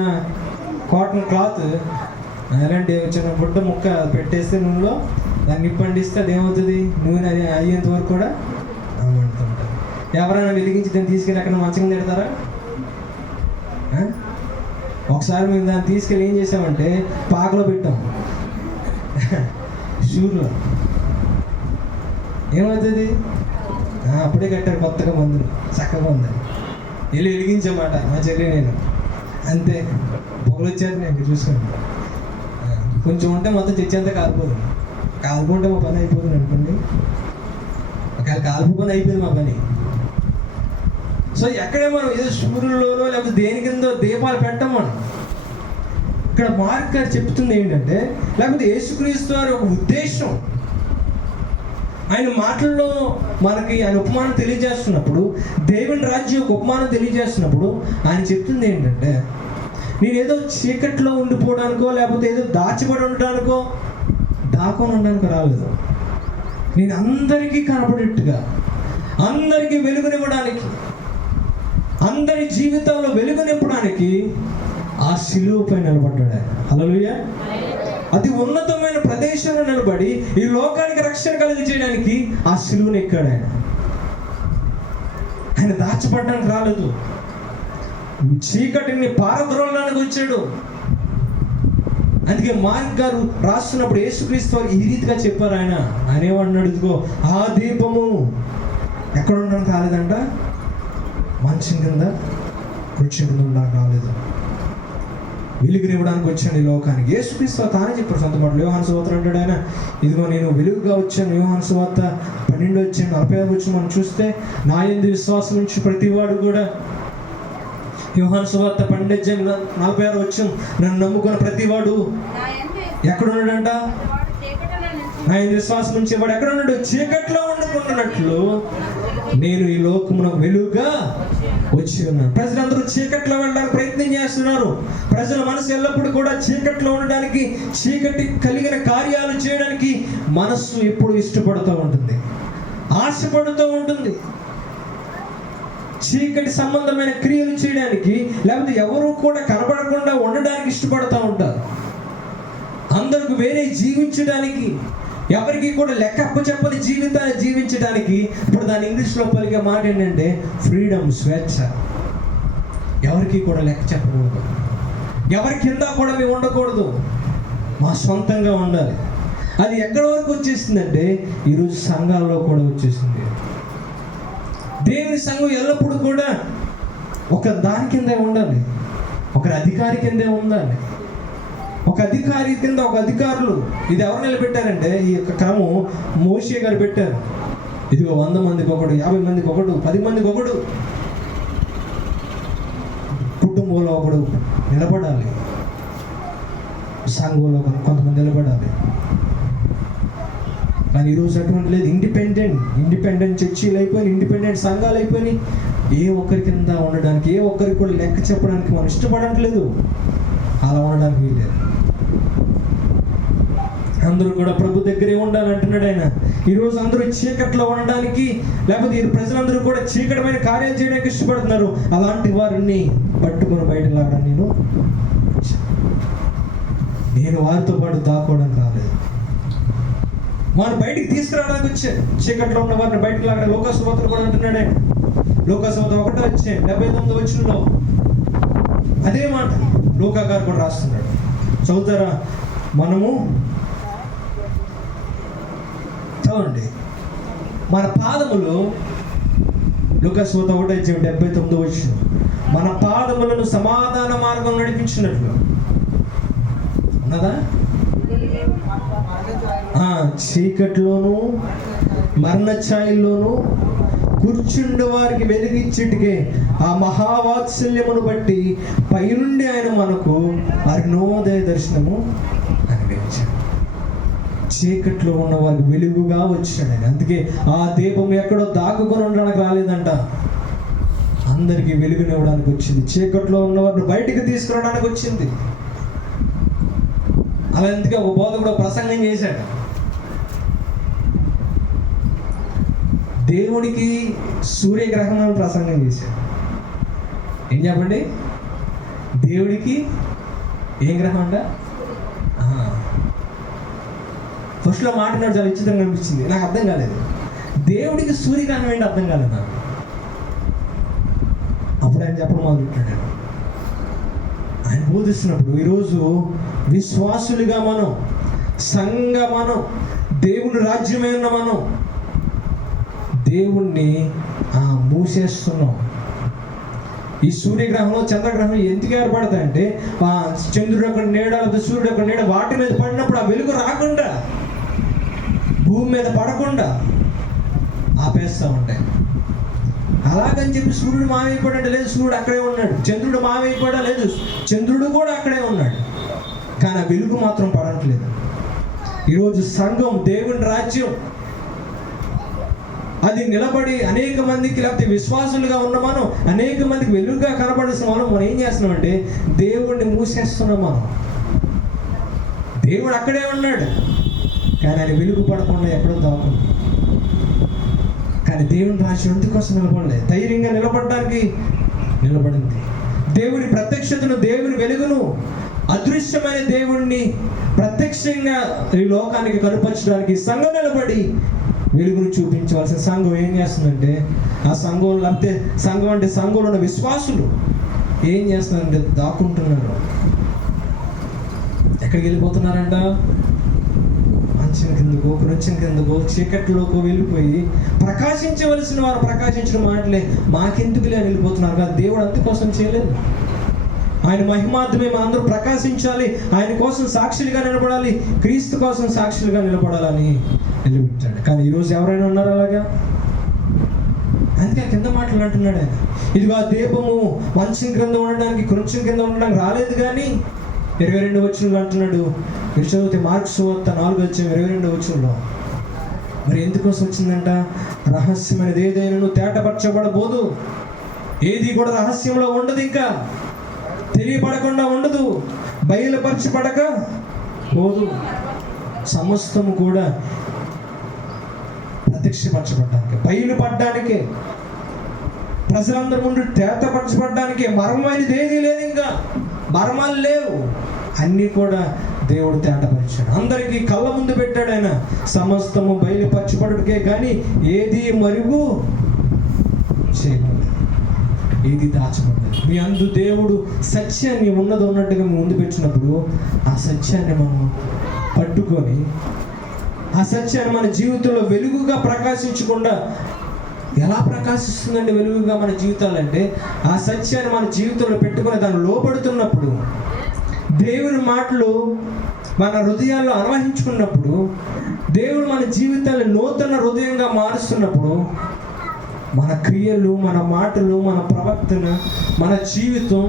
కాటన్ క్లాత్ అలాంటి చిన్న బుట్ట ముక్క పెట్టేస్తే నూనెలో దాన్ని నిప్పండిస్తే అది ఏమవుతుంది? నూనె అది అయ్యేంత వరకు కూడా మండుతుంటుంది. ఎవరైనా వెలిగించి దాన్ని తీసుకెళ్ళి అక్కడ మంచం తిడతారా? ఒకసారి మేము దాన్ని తీసుకెళ్ళి ఏం చేసామంటే పాకలో పెట్టాం, షూర్లో. ఏమవుతుంది? అప్పుడే కట్టారు కొత్తగా మందులు, చక్కగా ఉందని వెళ్ళి వెలిగించామాట మా చెల్లి నేను. అంతే, పొగలు వచ్చారు. నేను చూసుకోండి, కొంచెం ఉంటే మొత్తం తెచ్చేంత కాలిపోతుంది. కాలుకుంటే మా పని అయిపోతుంది అనుకోండి. ఒకవేళ కాల్పు పని అయిపోయింది మా పని. సో ఎక్కడే మనం ఏదో సూర్యుల్లోనో లేకపోతే దేని కిందో దీపాలు పెట్టాం మనం. ఇక్కడ మార్క్ గారు చెప్తుంది ఏంటంటే, లేకపోతే యేసుక్రీస్తు వారి ఒక ఉద్దేశం, ఆయన మాటల్లో మనకి ఆయన ఉపమానం తెలియజేస్తున్నప్పుడు, దేవుని రాజ్యం ఒక ఉపమానం తెలియజేస్తున్నప్పుడు ఆయన చెప్తుంది ఏంటంటే, నేను ఏదో చీకట్లో ఉండిపోవడానికో లేకపోతే ఏదో దాచిపడి ఉండడానికో దాకొని ఉండడానికి రాలేదు. నేను అందరికీ కనపడేట్టుగా, అందరికీ వెలుగునివ్వడానికి, అందరి జీవితాల్లో వెలుగునివ్వడానికి ఆ శిలువపై నిలబడ్డాడు. హల్లెలూయా. అతి ఉన్నతమైన ప్రదేశంలో నిలబడి ఈ లోకానికి రక్షణ కలిగించడానికి ఆ శిలువను ఎక్కాడు. ఆయన దాచపడడానికి రాలేదు, చీకటిని పారద్రోలడానికి వచ్చాడు. అందుకే మార్క్ గారు రాస్తున్నప్పుడు యేసుక్రీస్తు వారు ఈ రీతిగా చెప్పారు. ఆయన ఏమన్నాడు, ఇదిగో ఆ దీపము ఎక్కడ ఉండడానికి రాలేదంట, మంచం కింద వృక్షం కింద ఉండడానికి రాలేదు, వెలుగునివ్వడానికి వచ్చాను ఈ లోకానికి. యేసుక్రీస్తు తానే చెప్పారు సొంత మాటలు. యోహాను సువార్త అంటాడు ఆయన, ఇదిగో నేను వెలుగుగా వచ్చాను. యోహాను సువార్త 12 వచ్చాను 45 వచ్చి మనం చూస్తే, నా యందు విశ్వాసం ఉంచి ప్రతివాడు కూడా, యోహాను సువార్త 12:46 వచ్చాం, నన్ను నమ్ముకున్న ప్రతివాడు ఎక్కడ ఉన్నాడంట, నా యందు విశ్వాసం ఉంచేవాడు ఎక్కడ ఉన్నాడు, చీకట్లో ఉండకుండానట్లు నేను ఈ లోకమునకు వెలుగుగా వచ్చి ఉన్నాను. ప్రజలందరూ చీకట్లో వెళ్ళడానికి ప్రయత్నం చేస్తున్నారు. ప్రజల మనసు ఎల్లప్పుడూ కూడా చీకట్లో ఉండడానికి, చీకటి కలిగిన కార్యాలు చేయడానికి మనస్సు ఎప్పుడు ఇష్టపడుతూ ఉంటుంది, ఆశపడుతూ ఉంటుంది. చీకటి సంబంధమైన క్రియలు చేయడానికి, లేకపోతే ఎవరు కూడా కనబడకుండా ఉండడానికి ఇష్టపడుతూ ఉంటారు. అందరికి వేరే జీవించడానికి, ఎవరికి కూడా లెక్క అప్పచెప్పని జీవితాన్ని జీవించడానికి. ఇప్పుడు దాని ఇంగ్లీష్లో పలికే మాట ఏంటంటే ఫ్రీడమ్, స్వేచ్ఛ. ఎవరికి కూడా లెక్క చెప్పకూడదు, ఎవరి కింద కూడా మేము ఉండకూడదు, మా సొంతంగా ఉండాలి. అది ఎక్కడి వరకు వచ్చేసిందంటే ఈరోజు సంఘాల్లో కూడా వచ్చేసింది. దేవుని సంఘం ఎల్లప్పుడూ కూడా ఒక దాని కిందే ఉండాలి, ఒకరి అధికారి కిందే ఉండాలి. ఒక అధికారి కింద ఒక అధికారులు. ఇది ఎవరు నిలబెట్టారంటే, ఈ యొక్క క్రమం మోషే గారు పెట్టారు. ఇదిగో 100 మందికి ఒకడు, 50 మందికి ఒకడు, 10 మందికి ఒకడు, కుటుంబంలో ఒకడు నిలబడాలి, సంఘంలో కొంతమంది నిలబడాలి. కానీ ఈరోజు అటువంటి లేదు. ఇండిపెండెంట్ చర్చీలు అయిపోయి, ఇండిపెండెంట్ సంఘాలు అయిపోయి, ఏ ఒక్కరి కింద ఉండడానికి, ఏ ఒక్కరికి కూడా లెక్క చెప్పడానికి మనం ఇష్టపడట్లేదు. అలా ఉండడానికి వీలేదు. అందరూ కూడా ప్రభు దగ్గరే ఉండాలంటున్నాడు ఆయన. ఈరోజు అందరూ చీకట్లో ఉండడానికి, లేకపోతే ఈ ప్రజలందరూ కూడా చీకటమైన కార్యాలు చేయడానికి ఇష్టపడుతున్నారు. అలాంటి వారిని పట్టుకొని బయటకు లాగడానికి నేను వారితో పాటు దాక్కోవడానికి రాలేదు, వారిని బయటికి తీసుకురావడానికి వచ్చాను. చీకట్లో ఉన్న వారిని బయటకు లాగడానికి లోకాసు వార్తలు కూడా అంటున్నాడే. లోకాసు వార్త 1 వచ్చే 79 వచనంలో అదే మాట లూకా గారు కూడా రాస్తున్నాడు. చదువుతారా? మనము చదవండి. మన పాదములు, లూకాసు వార్త 1:79 వచ్చిన, మన పాదములను సమాధాన మార్గం నడిపించినట్లు ఉన్నదా? చీకట్లోను మరణ ఛాయల్లోనూ కూర్చుండే వారికి వెలిగించుటకే ఆ మహావాత్సల్యమును బట్టి పైనుండి ఆయన మనకు అరుణోదయ దర్శనము అనుగ్రహించాడు. చీకట్లో ఉన్న వారికి వెలుగుగా వచ్చాడు ఆయన. అందుకే ఆ దీపం ఎక్కడో దాక్కుకొని ఉండడానికి రాలేదంట, అందరికీ వెలుగునివ్వడానికి వచ్చింది. చీకట్లో ఉన్న వారిని బయటికి తీసుకురావడానికి వచ్చింది. అలా అందుకే ఒక బోధకుడు ప్రసంగం చేశాడు. దేవుడికి సూర్యగ్రహణం అని ప్రసంగం చేశాడు. ఏం చెప్పండి? దేవుడికి ఏం గ్రహం అంట? ఫస్ట్లో మాట్లాడినాడు, చాలా విచిత్రంగా అనిపించింది, నాకు అర్థం కాలేదు. దేవుడికి సూర్యగ్రహణం ఏంటి అర్థం కాలేదు నాకు. అప్పుడు ఆయన చెప్పడం మొదలుపెట్టాడు. ఆయన బోధిస్తున్నప్పుడు ఈరోజు విశ్వాసులుగా మనం, సంఘ మనం, దేవుని రాజ్యమే ఉన్న మనం దేవుణ్ణి మూసేస్తున్నాం. ఈ సూర్యగ్రహంలో చంద్రగ్రహం ఎందుకు ఏర్పడతాయంటే, చంద్రుడు యొక్క నీడ, సూర్యుడు యొక్క నీడ వాటి మీద పడినప్పుడు ఆ వెలుగు రాకుండా, భూమి మీద పడకుండా ఆపేస్తూ ఉంటాయి. అలాగని చెప్పి సూర్యుడు మావైపోయాడంటే లేదు, సూర్యుడు అక్కడే ఉన్నాడు. చంద్రుడు మావైపోయా లేదు, చంద్రుడు కూడా అక్కడే ఉన్నాడు. కానీ ఆ వెలుగు మాత్రం పడట్లేదు. ఈరోజు సంఘం, దేవుని రాజ్యం అది నిలబడి అనేక మందికి, లేకపోతే విశ్వాసులుగా ఉన్న మనం అనేక మందికి వెలుగుగా కనబడుతున్న మనం ఏం చేస్తున్నామంటే దేవుడిని మూసేస్తున్నాం. మనం దేవుడు అక్కడే ఉన్నాడు, కానీ ఆయన వెలుగు పడకుండా ఎక్కడో దాక్కుంది. కానీ దేవుని రాజ్యం ఎందుకోసం నిలబడలేదు, ధైర్యంగా నిలబడడానికి నిలబడింది. దేవుని ప్రత్యక్షతను, దేవుని వెలుగును, అదృశ్యమైన దేవుణ్ణి ప్రత్యక్షంగా ఈ లోకానికి కనుపరచడానికి సంఘం నిలబడి వెలుగును చూపించవలసిన సంఘం ఏం చేస్తుందంటే, ఆ సంఘం, లేకపోతే సంఘం అంటే సంఘంలో ఉన్న విశ్వాసులు ఏం చేస్తున్నారంటే దాక్కుంటున్నారు. ఎక్కడికి వెళ్ళిపోతున్నారంట? మంచం కిందకో, కృంచం కిందకో, చీకట్లోకి వెళ్ళిపోయి ప్రకాశించవలసిన వారు ప్రకాశించిన మాటలే మాకెందుకులే అని వెళ్ళిపోతున్నారు కదా. దేవుడు అందుకోసం చేయలేదు. ఆయన మహిమార్థమే మనందరూ ప్రకాశించాలి, ఆయన కోసం సాక్షులుగా నిలబడాలి, క్రీస్తు కోసం సాక్షులుగా నిలబడాలని నిలబెట్టాడు. కానీ ఈరోజు ఎవరైనా ఉన్నారు అలాగా? అందుకే కింద మాటలు అంటున్నాడు ఆయన, ఇదిగో ఆ దీపము మంచం కింద ఉండడానికి, కృంచం కింద ఉండడానికి రాలేదు. కానీ 22 వచనంలో అంటున్నాడు, మీరు చదివితే మార్కు సువార్త 4:22 వచనంలో, మరి ఎందుకోసం వచ్చిందంట? రహస్యమైనది ఏదైనా తేటపరచబడబోదు, ఏది కూడా రహస్యంలో ఉండదు, ఇంకా తెలియబడకుండా ఉండదు, బయలుపరచబడక పోదు. సమస్తము కూడా ప్రత్యక్షపరచబడ్డానికి, బయలుపడడానికే, ప్రజలందరి ముందు తేటపరచబడ్డానికే. మర్మమైనది ఏదీ లేదు, ఇంకా మర్మాలు లేవు, అన్నీ కూడా దేవుడు తేటపరిచాడు, అందరికీ కళ్ళ ముందు పెట్టాడు ఆయన. సమస్తము బయలుపరచబడుటకే కానీ ఏది మరుగు చేయబడదు, ఏది దాచబడదు. మీ అందు దేవుడు సత్యాన్ని ఉన్నట్టుగా మీ ముందు పెట్టినప్పుడు ఆ సత్యాన్ని మనం పట్టుకొని, ఆ సత్యాన్ని మన జీవితంలో వెలుగుగా ప్రకాశించకుండా, ఎలా ప్రకాశిస్తుందండి వెలుగుగా మన జీవితాలంటే, ఆ సత్యాన్ని మన జీవితంలో పెట్టుకుని దాన్ని లోపడుతున్నప్పుడు, దేవుని మాటలు మన హృదయాల్లో అన్వయించుకున్నప్పుడు, దేవుడు మన జీవితాన్ని నూతన హృదయంగా మారుస్తున్నప్పుడు, మన క్రియలు, మన మాటలు, మన ప్రవర్తన, మన జీవితం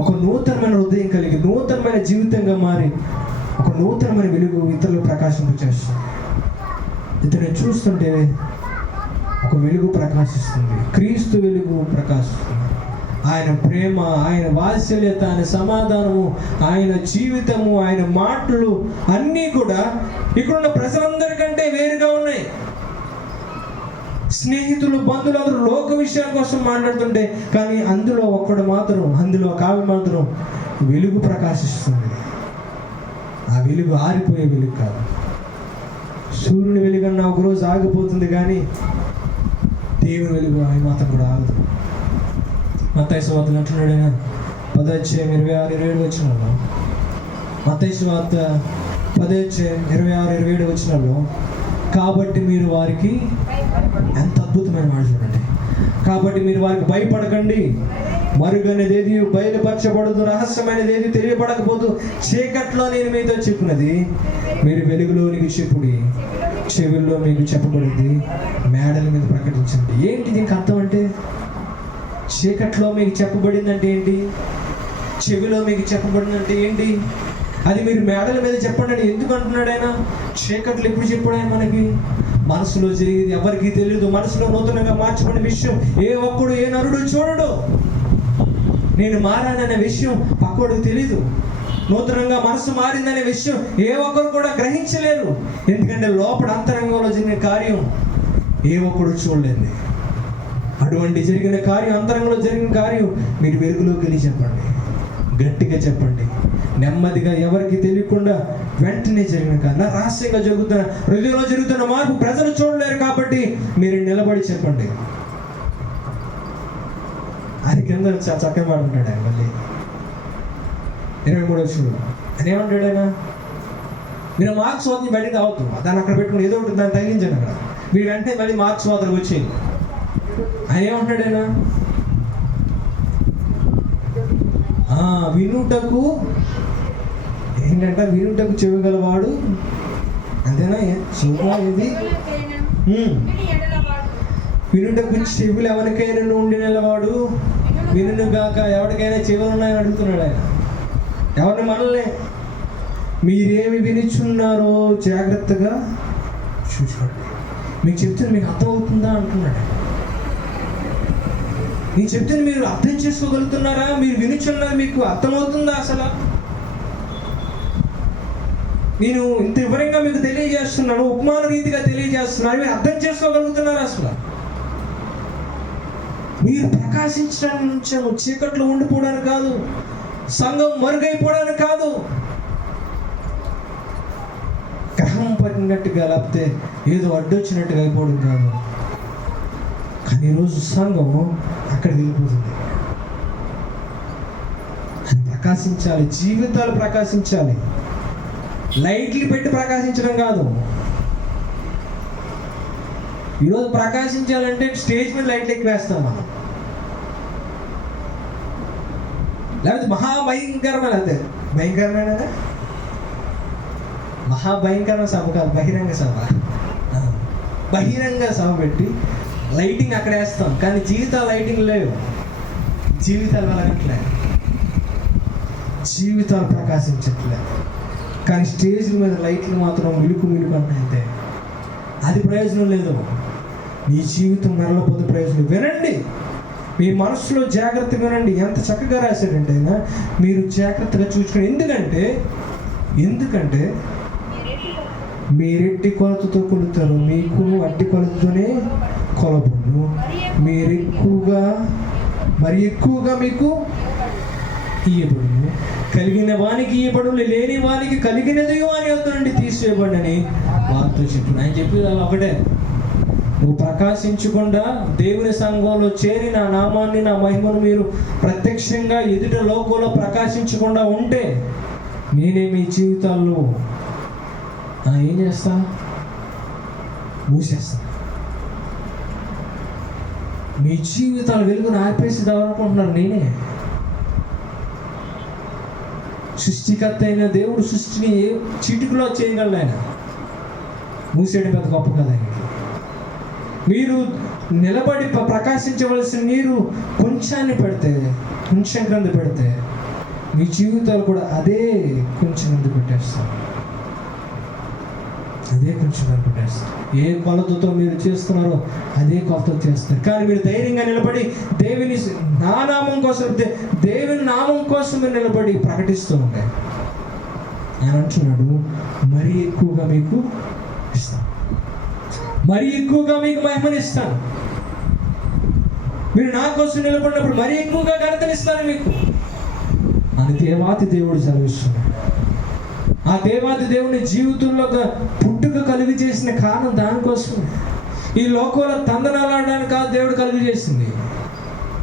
ఒక నూతనమైన హృదయం కలిగి, నూతనమైన జీవితంగా మారి, ఒక నూతనమైన వెలుగు ఇతరులు ప్రకాశింపచేస్తుంది. ఇతరుని చూస్తుంటే ఒక వెలుగు ప్రకాశిస్తుంది, క్రీస్తు వెలుగు ప్రకాశిస్తుంది. ఆయన ప్రేమ, ఆయన వాత్సల్యత, ఆయన సమాధానము, ఆయన జీవితము, ఆయన మాటలు అన్నీ కూడా ఇక్కడున్న ప్రజలందరికంటే వేరుగా ఉన్నాయి. స్నేహితులు, బంధువులు అందరూ లోక విషయాల కోసం మాట్లాడుతుంటే, కానీ అందులో ఒక్కడు మాత్రం, అందులో కావి మాత్రం వెలుగు ప్రకాశిస్తుంది. ఆ వెలుగు ఆరిపోయే వెలుగు కాదు. సూర్యుని వెలుగన్నా ఒకరోజు ఆగిపోతుంది, కానీ దేవుని వెలుగు అవి మాత్రం కూడా ఆగదు. మత్తయి సువార్త అంటున్నాడు ఆయన 10:26-27 వచనంలో, మత్తయి సువార్త 10:26-27 వచనంలో, కాబట్టి మీరు వారికి, ఎంత అద్భుతమైన మాట చూడండి, కాబట్టి మీరు వారికి భయపడకండి, మరుగనేది ఏది బయలుపరచబడదు, రహస్యమైనది ఏది తెలియబడకపోదు. చీకట్లో నేను మీతో చెప్పినది మీరు వెలుగులోనికి చెప్పుడి, చెవుల్లో మీకు చెప్పబడింది మేడల మీద ప్రకటించండి. ఏంటి దీనికి అర్థం అంటే? చీకట్లో మీకు చెప్పబడిందంటే ఏంటి? చెవిలో మీకు చెప్పబడిందంటే ఏంటి? అది మీరు మేడల మీద చెప్పండి అని ఎందుకు అంటున్నాడు ఆయన? చీకట్లు ఎప్పుడు చెప్పాడు ఆయన మనకి? మనసులో జరిగేది ఎవరికి తెలియదు. మనసులో నూతనంగా మార్చబడిన విషయం ఏ ఒక్కడు, ఏ నరుడు చూడడు. నేను మారాననే విషయం పక్కోడికి తెలీదు. నూతనంగా మనసు మారిందనే విషయం ఏ ఒక్కరు కూడా గ్రహించలేరు. ఎందుకంటే లోపల అంతరంగంలో జరిగిన కార్యం ఏ ఒక్కడు చూడలేదు. అటువంటి జరిగిన కార్యం, అంతరంగంలో జరిగిన కార్యం మీరు వెలుగులోకి వెళ్ళి చెప్పండి, గట్టిగా చెప్పండి, నెమ్మదిగా, ఎవరికి తెలియకుండా వెంటనే జరిగిన కార్యం, రహస్యంగా జరుగుతున్న, హృదయంలో జరుగుతున్న మార్పు ప్రజలు చూడలేరు కాబట్టి మీరు నిలబడి చెప్పండి. అది కింద చక్కగా మాట్లాడాడు ఆయన. మళ్ళీ 23వ వచనం అని ఏమంటాడు ఆయన? మీరు మార్క్స్ వాతని బయటికి రావద్దు, దాన్ని అక్కడ పెట్టుకుని ఏదో ఒకటి దాన్ని తగిలించండి అక్కడ. మీరు వెంటనే మళ్ళీ మార్క్స్ వాతలకు వచ్చేది. ఆయన ఏమంటాడు ఆయన? వినుటకు ఏంటంటే, వినుటకు చెవి గలవాడు, అంతేనా? ఏది? వినుటకు చెవులు ఎవరికైనా ఉండి నిలవాడు వినుగాక. ఎవరికైనా చెవులు ఉన్నాయని అడుగుతున్నాడు ఆయన. ఎవరిని? మనల్ని. మీరేమి వినిచున్నారో జాగ్రత్తగా చూసుకోండి. మీకు చెప్తుంది మీకు అర్థమవుతుందా అంటున్నాడు. నేను చెప్తుంది మీరు అర్థం చేసుకోగలుగుతున్నారా? మీరు వినుచున్నది మీకు అర్థమవుతుందా? అసలు నేను ఇంత వివరంగా మీకు తెలియజేస్తున్నాను, ఉపమాన రీతిగా తెలియజేస్తున్నాను, మీరు అర్థం చేసుకోగలుగుతున్నారా? అసలు మీరు ప్రకాశించడం చీకట్లో ఉండిపోవడానికి కాదు, సంఘం మరుగైపోవడానికి కాదు, గ్రహం పడినట్టుగా, లేకపోతే ఏదో అడ్డొచ్చినట్టుగా అయిపోవడం కాదు. కానీ ఈరోజు సంఘం అక్కడికి వెళ్ళిపోతుంది. అది ప్రకాశించాలి, జీవితాలు ప్రకాశించాలి. లైట్లు పెట్టి ప్రకాశించడం కాదు. ఈరోజు ప్రకాశించాలంటే స్టేజ్ మీద లైట్లు ఎక్కువేస్తాం మనం, లేకపోతే మహాభయంకరమైన, అదే భయంకరమైన మహాభయంకరమైన సభ కాదు, బహిరంగ సభ. బహిరంగ సభ పెట్టి లైటింగ్ అక్కడ వేస్తాం, కానీ జీవితాలు లైటింగ్ లేవు, జీవితాలు వెలగట్లే, జీవితాలు ప్రకాశించట్లే. కానీ స్టేజ్ల మీద లైట్లు మాత్రం మిలుకు అంటాయంతే, అది ప్రయోజనం లేదు. మీ జీవితం మరలపోతే ప్రయోజనం. వినండి, మీ మనసులో జాగ్రత్త వినండి. ఎంత చక్కగా రాశాడంటే ఆయన, మీరు జాగ్రత్తగా చూసుకుని. ఎందుకంటే మీరెట్టి కొలతతో కొలుతారు, మీకు అట్టి కొలతతోనే కొలబడును. మరి ఎక్కువగా మీకు ఇయ్యబడును. కలిగిన వానికి ఇయ్యబడును, లేని వానికి కలిగినది వాని వద్ద నుండి తీసివేయబడి అని వారితో చెప్పిన. ఆయన చెప్పేది అలా ఒకటే, నువ్వు ప్రకాశించకుండా దేవుని సంఘంలో చేరి నా నామాన్ని, నా మహిమను మీరు ప్రత్యక్షంగా ఎదుట లోకంలో ప్రకాశించకుండా ఉంటే నేనే మీ జీవితాల్లో ఏం చేస్తా? మూసేస్తా. మీ జీవితాలు వెలుగును ఆర్పేసి దావనుకుంటున్నారు. నేనే సృష్టికర్త అయిన దేవుడు సృష్టిని చిటికలో చేయగలడు. ఆయన మూసేయడం పెద్ద గొప్ప కదా. మీరు నిలబడి ప్రకాశించవలసిన నీరు కొంచెం క్రింద పెడితే మీ జీవితాలు కూడా అదే కొంచెం కింద పెట్టేస్తారు. ఏ కొలతతో మీరు చేస్తున్నారో అదే కొలత చేస్తారు. కానీ మీరు ధైర్యంగా నిలబడి దేవుని నామం కోసం మీరు నిలబడి ప్రకటిస్తూ ఉంటాయి. ఆయన అంటున్నాడు, మరీ ఎక్కువగా మీకు ఇస్తాను, మరీ ఎక్కువగా మీకు మహిమనిస్తాను. మీరు నా కోసం నిలబడినప్పుడు మరీ ఎక్కువగా ఘనతనిస్తాను మీకు అని దేవాతి దేవుడు సెలవిస్తున్నాడు. ఆ దేవాది దేవుని జీవితంలో ఒక పుట్టుక కలుగు చేసిన కారణం దానికోసం. ఈ లోకంలో తందనాలాడడానికి కాదు దేవుడు కలుగు చేసింది.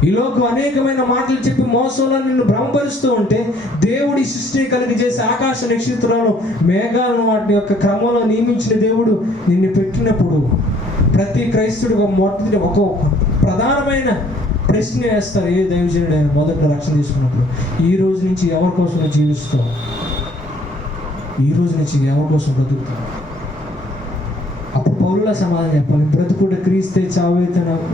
ఈ లోకం అనేకమైన మాటలు చెప్పి మోసంలో నిన్ను భ్రమపరుస్తూ ఉంటే దేవుడి సృష్టిని కలిగి చేసి ఆకాశ నక్షత్రాలు, మేఘాలను వాటి యొక్క క్రమంలో నియమించిన దేవుడు నిన్ను పెట్టినప్పుడు ప్రతి క్రైస్తవుడు ఒక ప్రధానమైన ప్రశ్న వేస్తారు. ఏ దైవజనుడు ఆయన మొదట రక్షణ తీసుకున్నప్పుడు, ఈ రోజు నుంచి ఎవరి కోసం జీవిస్తావు? ఈ రోజు నుంచి ఎవరి కోసం బ్రతుకుతావు? అప్పుడు పౌరుల సమాధానం చెప్పాలి, బ్రతుకుట క్రీస్తే, చావైతే నాకు.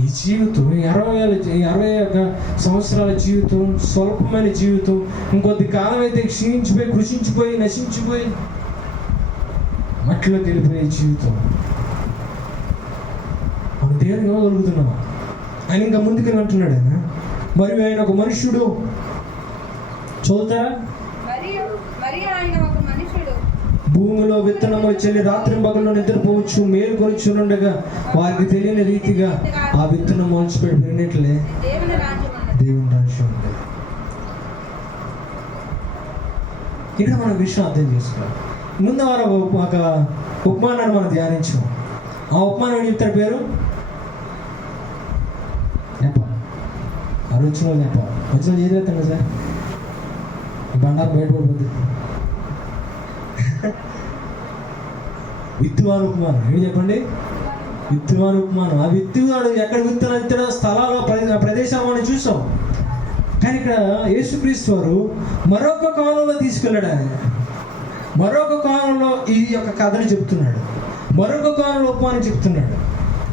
ఈ జీవితం 61 సంవత్సరాల జీవితం స్వల్పమైన జీవితం. ఇంకొద్ది కాలం అయితే క్షీణించిపోయి, కృషించిపోయి, నశించిపోయి మట్టిలోకి వెళ్ళిపోయే జీవితం. మనం దేవునికి ఇవ్వగలుగుతున్నామా? ఆయన ఇంకా ముందుకు అంటున్నాడు ఆయన, మరియు ఆయన ఒక మనుష్యుడు. చదువుతారా? భూమిలో విత్తనములు చెల్లి రాత్రి పగల్లో నిద్రపోవచ్చు, మేలు కొనుచుండగా వారికి తెలియని రీతిగా ఆ విత్తనం మొలిచిపెట్టి పెరిగినట్లే దేవుని రాజ్యం ఉంది. ఇక్కడ మనం విషయం అర్థం చేసుకోవాలి. ముందు వారు ఒక ఉపమానాన్ని మనం ధ్యానించాం. ఆ ఉపమానం చెప్తాడు పేరు వచ్చిన వచ్చిన చేద్దాం సార్, బండారు బయటపడిపోతుంది. విత్తువాను ఉపమానం ఏంటి చెప్పండి? విత్తువాను ఉపమానం. ఆ విత్తువాడు ఎక్కడ విత్తనం విత్తడో స్థలాల్లో ప్రదేశాలను చూసాం. కానీ ఇక్కడ యేసుక్రీస్తు వారు మరొక కాలంలో తీసుకెళ్ళాడు. ఆయన మరొక కాలంలో ఈ యొక్క కథని చెప్తున్నాడు, మరొక కాలంలో ఉపమానం చెప్తున్నాడు.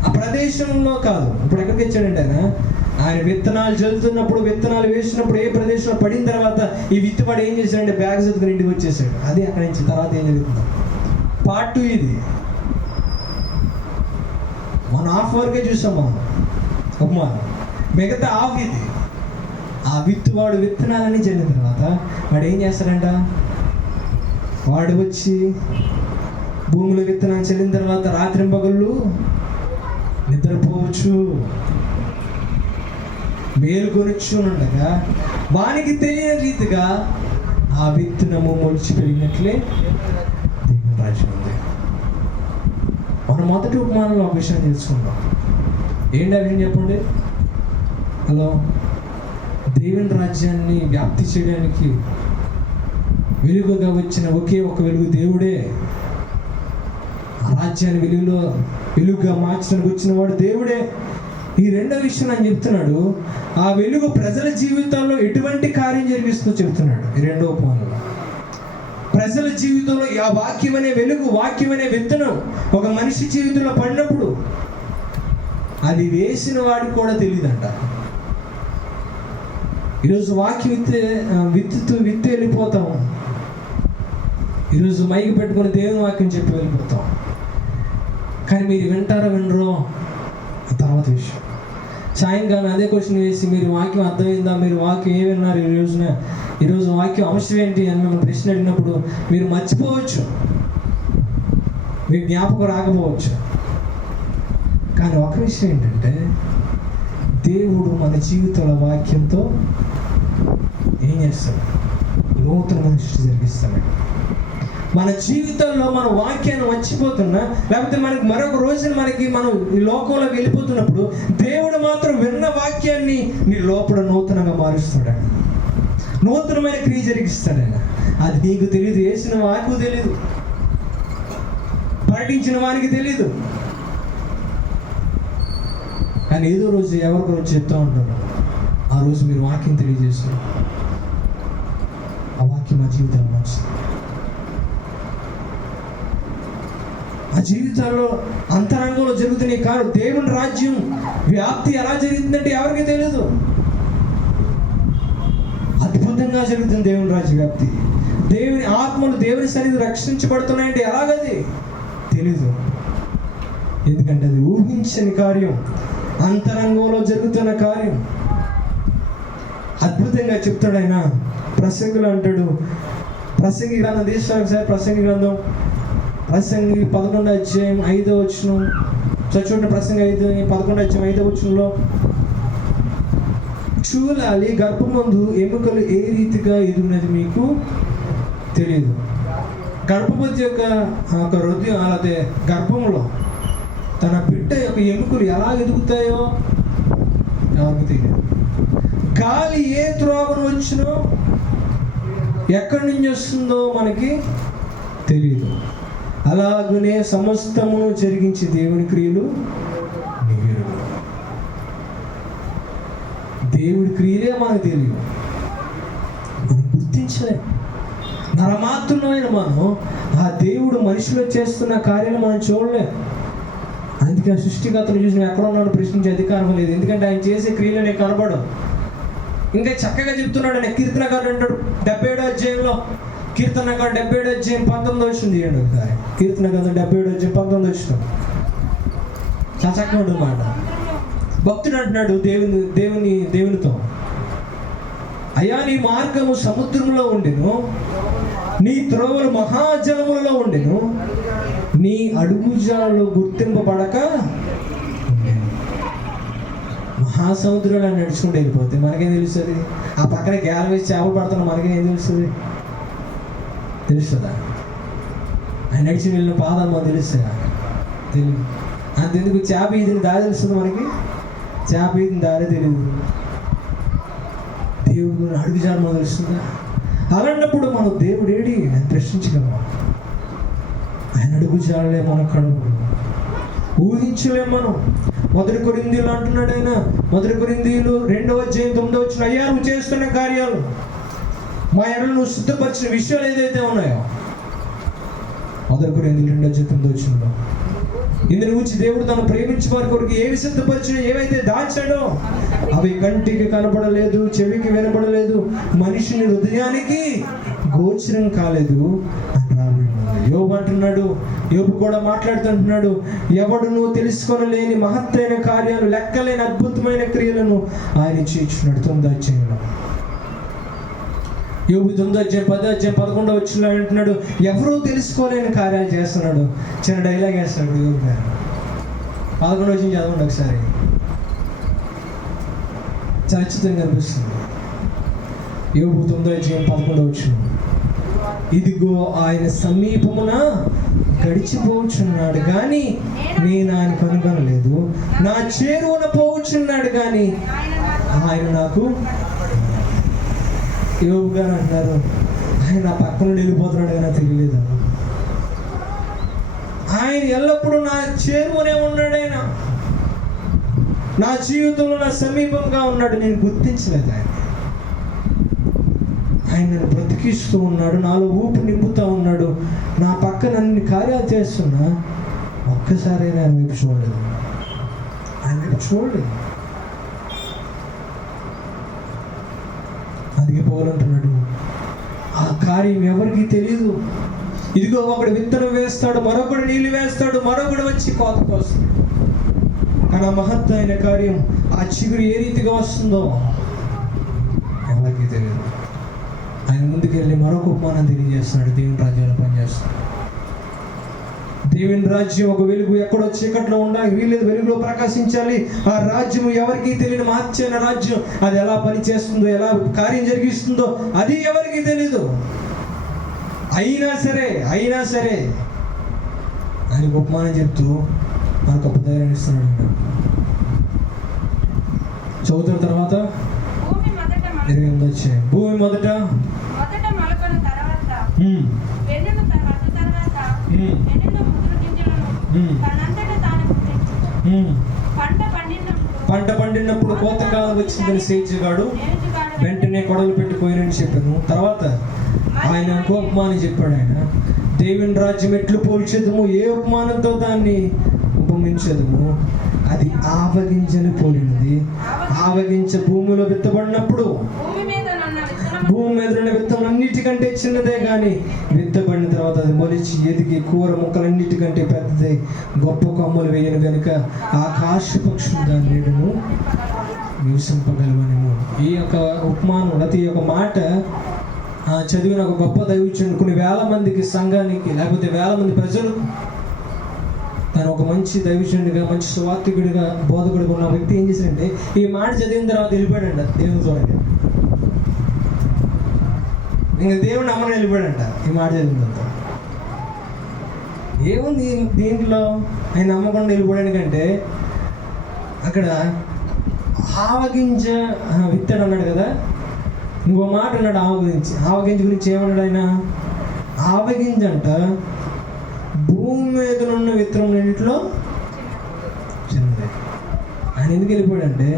ఆ ప్రదేశంలో కాదు. ఇప్పుడు ఎక్కడికి వచ్చాడంటే ఆయన విత్తనాలు చల్లుతున్నప్పుడు, విత్తనాలు వేసినప్పుడు ఏ ప్రదేశంలో పడిన తర్వాత ఈ విత్తుబడి ఏం చేశాడంటే బ్యాగ్ చదువుకుని ఇంటికి వచ్చేసాడు. అది అక్కడి నుంచి తర్వాత ఏం జరుగుతుంది పార్ట్ 2 ఇది. మనం హాఫ్ వరకే చూసాం మనం ఉపమానం, మిగతా హాఫ్ ఇది. ఆ విత్తువాడు విత్తనాలని చల్లిన తర్వాత వాడు ఏం చేస్తాడంట? వాడు వచ్చి భూమిలో విత్తనాలు చల్లిన తర్వాత రాత్రింపగళ్ళు నిద్రపోవచ్చు, మేలుకొనుచుండగా వానికి తెలియని రీతిగా ఆ విత్తనము మొలిచి పెరిగినట్లే దేవుని రాజ్యం ఉంది. మనం మొదటి ఉపమానంలో ఒక విషయం తెలుసుకుందాం. ఏంటి ఆ విషయం చెప్పండి? హలో, దేవుని రాజ్యాన్ని వ్యాప్తి చేయడానికి వెలుగుగా వచ్చిన ఒకే ఒక వెలుగు దేవుడే. ఆ రాజ్యాన్ని వెలుగుగా మార్చడానికి వచ్చిన వాడు దేవుడే. ఈ రెండో విషయం నేను చెప్తున్నాడు, ఆ వెలుగు ప్రజల జీవితాల్లో ఎటువంటి కార్యం జరిగిస్తుందో చెప్తున్నాడు. ఈ రెండో ఉపమానంలో ప్రజల జీవితంలో ఆ వాక్యం అనే వెలుగు, వాక్యం అనే విత్తనం ఒక మనిషి జీవితంలో పడినప్పుడు అది వేసిన వాడికి కూడా తెలియదంట. ఈరోజు వాక్యం విత్తు వెళ్ళిపోతాం. ఈరోజు మైకి పెట్టుకుని దేవుని వాక్యం చెప్పి వెళ్ళిపోతాం. కానీ మీరు వింటారో వినరో తర్వాత విషయం. సాయంకాలం అదే క్వశ్చన్ వేసి మీరు వాక్యం అర్థమైందా, మీరు వాక్యం ఏమి విన్నారు ఈరోజు వాక్యం అవసరం ఏంటి అని మిమ్మల్ని ప్రశ్న అడిగినప్పుడు మీరు మర్చిపోవచ్చు, మీ జ్ఞాపకం రాకపోవచ్చు. కానీ ఒక విషయం ఏంటంటే, దేవుడు మన జీవితంలో వాక్యంతో ఏం చేస్తాడు? నూతన సృష్టి జరిగిస్తాడు. మన జీవితంలో మన వాక్యాన్ని మర్చిపోతున్నా, లేకపోతే మనకి మరొక రోజున మనం ఈ లోకంలో వెళ్ళిపోతున్నప్పుడు దేవుడు మాత్రం విన్న వాక్యాన్ని నీ లోపల నూతనంగా మారుస్తాడు. నూతనమైన క్రియ జరిగిస్తాడు ఆయన. అది నీకు తెలియదు, వేసిన వాకు తెలియదు, ప్రకటించిన వానికి తెలియదు. కానీ ఏదో రోజు ఎవరికి రోజు చెప్తూ ఉంటారు, ఆ రోజు మీరు వాక్యం తెలియజేస్తారు. ఆ వాక్యం మా జీవితాన్ని మార్చుతుంది. ఆ జీవితాల్లో అంతరంగంలో జరుగుతున్నాయి. కాదు, దేవుని రాజ్యం వ్యాప్తి ఎలా జరుగుతుందంటే ఎవరికి తెలియదు. అద్భుతంగా జరుగుతుంది దేవుని రాజ్య వ్యాప్తి. దేవుని ఆత్మలు దేవుని సన్నిధి రక్షించబడుతున్నాయంటే ఎలాగది తెలీదు. ఎందుకంటే అది ఊహించని కార్యం, అంతరంగంలో జరుగుతున్న కార్యం. అద్భుతంగా చెప్తాడు ఆయన. ప్రసంగులు అంటాడు, ప్రసంగి గ్రంథం తీసుకోండి ఒకసారి. ప్రసంగి గ్రంథం ప్రసంగి 11వ అధ్యాయం 5వ వచనం చదువుకుంటే, ప్రసంగి 11వ అధ్యాయం 5వ వచనంలో, చూలాలి గర్భమందు ఎముకలు ఏ రీతిగా ఎదుగునది మీకు తెలియదు. గర్భవతి యొక్క హృదయం అలాగే గర్భంలో తన బిడ్డ యొక్క ఎముకలు ఎలా ఎదుగుతాయో ఎవరికి తెలియదు. గాలి ఏ త్రోవను వచ్చినో ఎక్కడి నుంచి వస్తుందో మనకి తెలియదు. అలాగనే సమస్తమును జరిగించి దేవుని క్రియలు నివేరుడు. దేవుడి క్రియలే మనకు తెలియదు, మనం గుర్తించలేం. నరమాత్రులమైన మనం ఆ దేవుడు మనిషిలో చేస్తున్న కార్యాలు మనం చూడలేం. అందుకే ఆ సృష్టికర్తను చూసి ఎక్కడ ఉన్నాడు ప్రశ్నించే అధికారం లేదు. ఎందుకంటే ఆయన చేసే క్రియలు నీకు కనబడవు. ఇంకా చక్కగా చెప్తున్నాడు ఆయన. కీర్తనకారుడు అంటాడు 77వ అధ్యాయంలో, కీర్తనకారుడు 77వ అధ్యాయం 19వ వచనం తీయండి ఒకసారి. కీర్తనకారుడు 77వ అధ్యాయం 19వ వచనం చాలా చక్కగా ఉంటుంది మాట. భక్తుడు అంటున్నాడు దేవునితో, అయ్యా నీ మార్గము సముద్రంలో ఉండెను, నీ త్రోవలు మహాజలములలో ఉండెను, నీ అడుగుజాడలు గుర్తింపబడక మహాసముద్రంలో నడుచుకుంటూ వెళ్ళిపోతే మనకేం తెలుస్తుంది? ఆ పక్కన గ్యాల వేసి చేపలు పడుతున్నా మనకేం తెలుస్తుంది? తెలుస్తుందా? ఆయన నడిచి వెళ్ళిన పాదాలు మనకు తెలుస్తుందా? తెలియదు. అంతెందుకు చేప ఈదిన దారి తెలుస్తుంది మనకి? చేప ఈదిన దారి తెలియదు. దేవుడు అడుగుజాడు మనకు తెలుస్తుందా? అలాంటప్పుడు మనం దేవుడు ఏడి అని ప్రశ్నించగలం. ఆయన అడుగుజాడలే మన కడుపు ఊహించలేం మనం. 1 కొరింథీయులు అంటున్నాడు ఆయన. 1 కొరింథీయులు 2వ అధ్యాయం 9వ వచనం, అయ్యా నువ్వు చేస్తున్న కార్యాలు, మా ఎడలు నువ్వు సిద్ధపరిచిన విషయాలు ఏదైతే ఉన్నాయో, 1 కొరింథీయులు 2వ అధ్యాయం 9వ వచనంలో, ఇందుని గురించి దేవుడు తను ప్రేమించే వారి కొరకు ఏవి సిద్ధపరిచిన, ఏవైతే దాచాడో అవి కంటికి కనపడలేదు, చెవికి వినపడలేదు, మనిషిని హృదయానికి గోచరం కాలేదు అని రాబడి. యోబు అంటున్నాడు, యోబు కూడా మాట్లాడుతుంటున్నాడు, ఎవడును తెలుసుకొనలేని మహత్తైన కార్యాలు, లెక్కలేని అద్భుతమైన క్రియలను ఆయన చేయించున్నాడు. 9వ అధ్యాయంలో యోబు 9వ అధ్యాయం 10వ అధ్యాయం 11వ వచనంలో అంటున్నాడు, ఎవరూ తెలుసుకోలేని కార్యాలు చేస్తున్నాడు. చిన్న డైలాగ్ వేస్తాడు యోబు గారు. 11వ వచనం చదవండి ఒకసారి, చరిత్రంగా అనిపిస్తుంది. యోబు 9వ అధ్యాయం 11వ వచనం, ఇదిగో ఆయన సమీపమున గడిచిపోవచ్చున్నాడు కానీ నేను ఆయన కనుగొనలేదు, నా చేరువన పోవచ్చున్నాడు కానీ ఆయన నాకు యోబు గారు అంటున్నారు, ఆయన నా పక్కన వెళ్ళిపోతున్నాడు కానీ నాకు తెలియలేదు. ఆయన ఎల్లప్పుడూ నా చేరువనే ఉన్నాడు. ఆయన నా జీవితంలో నా సమీపంగా ఉన్నాడు. నేను గుర్తించలేదు ఆయన నన్ను బ్రతికిస్తూ ఉన్నాడు, నాలో ఊపు నింపుతూ ఉన్నాడు, నా పక్కన అన్ని కార్యాలు చేస్తున్నా ఒక్కసారి ఆయన వైపు చూడలేదు. ఆయన వైపు చూడలేదు. అందుకే పౌలు అంటున్నాడు, ఆ కార్యం ఎవరికి తెలియదు. ఇదిగో ఒకడు విత్తనం వేస్తాడు, మరొకడు నీళ్ళు వేస్తాడు, మరొకడు వచ్చి కోత కోస్తాడు. కానీ ఆ మహత్తైన కార్యం, ఆ చిగురు ఏ రీతిగా వస్తుందో ఎవరికి తెలియదు. ఆయన ముందుకెళ్ళి మరొక ఉపమానం తెలియజేస్తున్నాడు. దేవుని రాజ్యంలో పనిచేస్తాడు. దేవుని రాజ్యం ఒక వెలుగు, ఎక్కడో చీకట్లో ఉండాలి, వీళ్ళేది వెలుగులో ప్రకాశించాలి. ఆ రాజ్యం ఎవరికి తెలియని మహత్యైన రాజ్యం. అది ఎలా పనిచేస్తుందో, ఎలా కార్యం జరిగిస్తుందో అది ఎవరికి తెలీదు. అయినా సరే ఆయన ఉపమానం చెప్తూ మనకు గొప్ప ధైర్యాన్ని ఇస్తున్నాడు. చదువుతున్న తర్వాత 28 వచ్చాయి. భూమి మొదట పంట పండినప్పుడు కోతకాలం వచ్చిందని సేద్యగాడు వెంటనే కొడలు పెట్టిపోయినని చెప్పాను. తర్వాత ఆయన ఇంకో ఉపమానం చెప్పాడు. ఆయన దేవుని రాజ్యం ఎట్లు పోల్చేదము, ఏ ఉపమానంతో దాన్ని ఉపమించదము, అది ఆవగింజని పోలినది. ఆవగింజ భూమిలో విత్తబడినప్పుడు భూమి మీద ఉన్న విత్తనం అన్నిటికంటే చిన్నదే, కానీ విత్తబడిన తర్వాత అది మొలిచి ఎదిగి కూర మొక్కలన్నిటికంటే పెద్దదే, గొప్ప కొమ్మలు వేయను కనుక ఆకాశ పక్షులు దాని నీడను నివసింపగలవనేమో. ఈ యొక్క ఉపమానం లేకపోతే ఈ యొక్క మాట చదివిన ఒక గొప్ప దైవజనుడు కొన్ని వేల మందికి, సంఘానికి, లేకపోతే వేల మంది ప్రజలు, తను ఒక మంచి దైవజనుడిగా, మంచి సువార్థికుడిగా, బోధకుడిగా ఉన్న వ్యక్తి ఏం చేశాడంటే ఈ మాట చదివిన తర్వాత వెళ్ళిపోయాడంట దేవుని చూడండి. ఇంకా దేవుని అమ్మని వెళ్ళిపోయాడంట ఈ మాట చదివిన తర్వాత. ఏముంది దీంట్లో ఆయన నమ్మకుండా వెళ్ళిపోయానికంటే, అక్కడ ఆవగింజ విత్తాడు అన్నాడు కదా. ఇంకో మాట అన్నాడు ఆవగింజ గురించి ఏమన్నాడు ఆయన? ఆవగింజ అంట భూమి మీద ఉన్న విత్తనం ఇంట్లో చిన్నదే. ఆయన ఎందుకు వెళ్ళిపోయాడంటే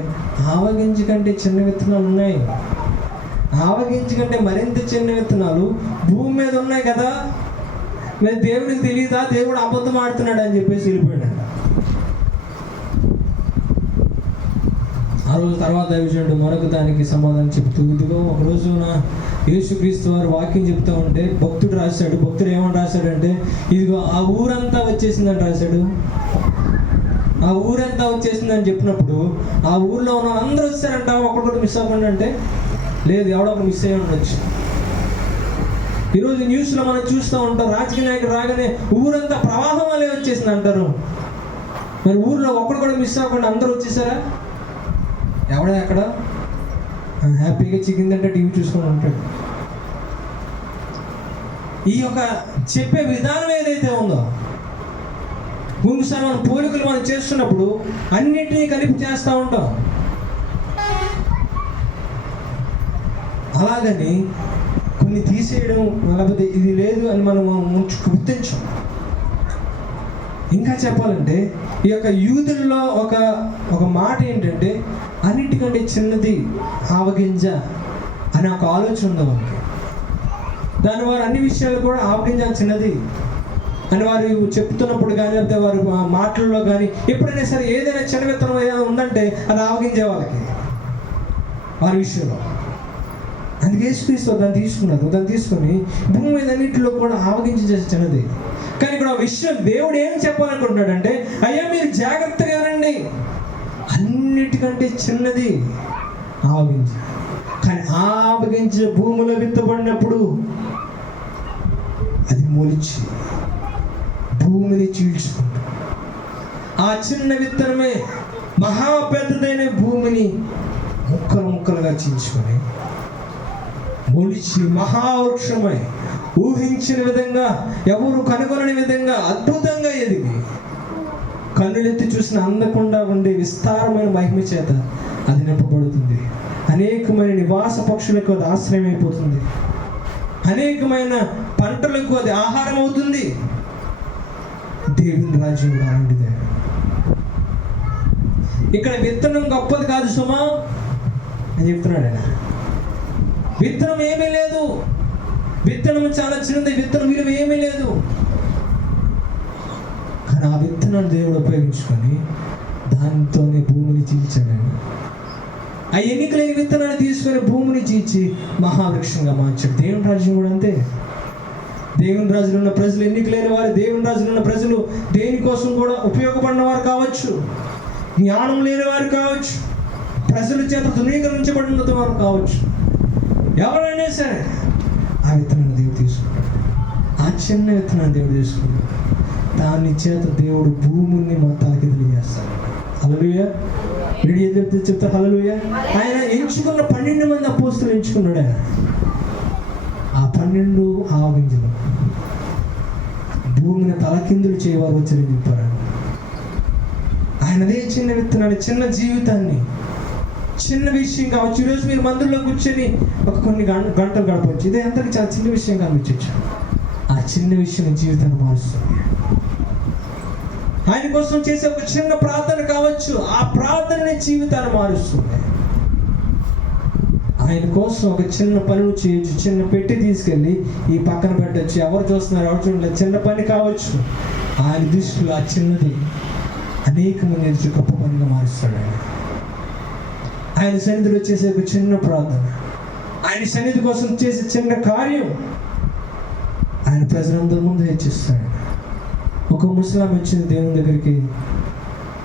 ఆవగింజ కంటే చిన్న విత్తనాలు ఉన్నాయి, ఆవగింజ కంటే మరింత చిన్న విత్తనాలు భూమి మీద ఉన్నాయి కదా, మరి దేవుడికి తెలియదా దేవుడు అబద్ధం ఆడుతున్నాడు అని చెప్పేసి వెళ్ళిపోయాడంట. ఆ రోజు తర్వాత దైవజనుడు మరొక దానికి సమాధానం చెప్తూ, ఇదిగో ఒక రోజున యేసుక్రీస్తు వారు వాక్యం చెప్తూ ఉంటే భక్తుడు రాశాడు. భక్తుడు ఏమని రాశాడంటే, ఇదిగో ఆ ఊరంతా వచ్చేసిందని రాశాడు. ఆ ఊరంతా వచ్చేసిందని చెప్పినప్పుడు ఆ ఊర్లో ఉన్న అందరూ వచ్చారంట, ఒక్కడొకటి మిస్ అవ్వకుండా అంటే లేదు, ఎవడో ఒకటి మిస్ అయ్యి ఉండొచ్చు. ఈరోజు న్యూస్లో మనం చూస్తూ ఉంటాం, రాజకీయ నాయకుడు రాగానే ఊరంతా ప్రవాహం వల్లే వచ్చేసింది అంటారు. మరి ఊర్లో ఒక్కడు కూడా మిస్ అవ్వకుండా అందరూ వచ్చేసారా? ఎవడే అక్కడ హ్యాపీగా చిక్కిందంటే టీవీ చూసుకొని ఉంటాడు. ఈ యొక్క చెప్పే విధానం ఏదైతే ఉందో, కొన్నిసార్లు మన పోలికలు మనం చేస్తున్నప్పుడు అన్నిటినీ కలిపి చేస్తూ ఉంటాం. అలాగని కొన్ని తీసేయడం, లేకపోతే ఇది లేదు అని మనం గుర్తించాం. ఇంకా చెప్పాలంటే ఈ యొక్క యూదుల్లో ఒక మాట ఏంటంటే, అన్నిటికంటే చిన్నది ఆవగింజ అనే ఒక ఆలోచన ఉంది వారికి. దాని వారు అన్ని విషయాలు కూడా ఆవగింజ చిన్నది అని వారు చెప్తున్నప్పుడు కానీ, లేకపోతే వారు మాటల్లో కానీ ఎప్పుడైనా సరే ఏదైనా చిన్న విత్తనం ఏదైనా ఉందంటే అది ఆవగింజే వాళ్ళకి వారి విషయంలో. అందుకే యేసుక్రీస్తు దాన్ని తీసుకున్నారు. దాన్ని తీసుకొని భూమి మీద అన్నింటిలో కూడా ఆవగింజ చేసి చిన్నది. కానీ ఇక్కడ విషయం దేవుడు ఏం చెప్పాలనుకుంటున్నాడంటే, అయ్యా మీరు జాగ్రత్తగా రండి, అన్నిటికంటే చిన్నది ఆవగింజ. కానీ ఆవగింజ భూమిలో విత్తబడినప్పుడు అది మొలిచి భూమిని చీల్చుకుంటుంది. ఆ చిన్న విత్తనమే మహా పెద్దదైన భూమిని ముక్కలు ముక్కలుగా చీల్చుకొని మొలిచి మహావృక్షమై ఊహించిన విధంగా, ఎవరు కనుగొనని విధంగా అద్భుతంగా ఎదిగి కన్నులెత్తి చూసిన అందకుండా ఉండే విస్తారమైన మహిమ చేత అది నింపబడుతుంది. అనేకమైన నివాస పక్షులకు అది ఆశ్రయం అయిపోతుంది. అనేకమైన పంటలకు అది ఆహారం అవుతుంది. దేవుని రాజ్యం అలాంటిదే. ఇక్కడ విత్తనం గొప్పది కాదు సుమా అని చెప్తున్నాడు ఆయన. విత్తనం ఏమీ లేదు, విత్తనం చాలా చిన్నది, విత్తనం విలువ ఏమీ లేదు. కానీ ఆ విత్తనాన్ని దేవుడు ఉపయోగించుకొని దాంతోనే భూమిని చీల్చాడు ఆయన. ఆ ఎన్నికలేని విత్తనాన్ని తీసుకొని భూమిని చీల్చి మహావృక్షంగా మార్చాడు. దేవుని రాజ్యం కూడా అంతే. దేవుని రాజులు ఉన్న ప్రజలు ఎన్నికలేని వారు, దేవుని రాజులు ఉన్న ప్రజలు దేనికోసం కూడా ఉపయోగపడిన వారు కావచ్చు, జ్ఞానం లేని వారు కావచ్చు, ప్రజల చేత ధృవీకరించబడిన వారు కావచ్చు, ఎవరైనా సరే ఆ విత్తనాన్ని దేవుడు తీసుకుంటాడు. ఆ చిన్న విత్తనాన్ని దేవుడు తీసుకుంటాడు. దాని చేత దేవుడు భూమిని మొత్తాలకి తెలియజేస్తాడు. హల్లెలూయా. వీడు ఏం చెప్తారు? హల్లెలూయా. ఆయన ఎంచుకున్న 12 మంది అపోస్తలులు ఎంచుకున్నాడు ఆయన. ఆ 12 ఆవగింజలు భూమిని తలకిందులు చేయవారు వచ్చి చెప్పారు. ఆయనదే చిన్న విత్తనాన్ని, చిన్న జీవితాన్ని, చిన్న విషయం కావచ్చు. ఈరోజు మీరు మందిరంలో కూర్చొని కొన్ని గంటలు గడపవచ్చు. ఇదే అందరికీ చాలా చిన్న విషయం కనిపించవచ్చు. ఆ చిన్న విషయం జీవితాన్ని మారుస్తుంది. ఆయన కోసం చేసే ఒక చిన్న ప్రార్థన కావచ్చు, ఆ ప్రార్థన జీవితాన్ని మారుస్తుంది. ఆయన కోసం ఒక చిన్న పనులు చేయొచ్చు. చిన్న పెట్టి తీసుకెళ్ళి ఈ పక్కన పెట్టచ్చు, ఎవరు చూస్తున్నారు ఎవరు చూడలేదు, చిన్న పని కావచ్చు. ఆయన దృష్టిలో ఆ చిన్నది అనేక మంది గొప్ప పనిగా మారుస్తాడు. ఆయన సన్నిధిలో చేసే ఒక చిన్న ప్రార్థన, ఆయన సన్నిధి కోసం చేసే చిన్న కార్యం ఆయన ప్రజలందరి ముందు హెచ్చిస్తాడు. ఒక ముసలాం వచ్చింది దేవుని దగ్గరికి.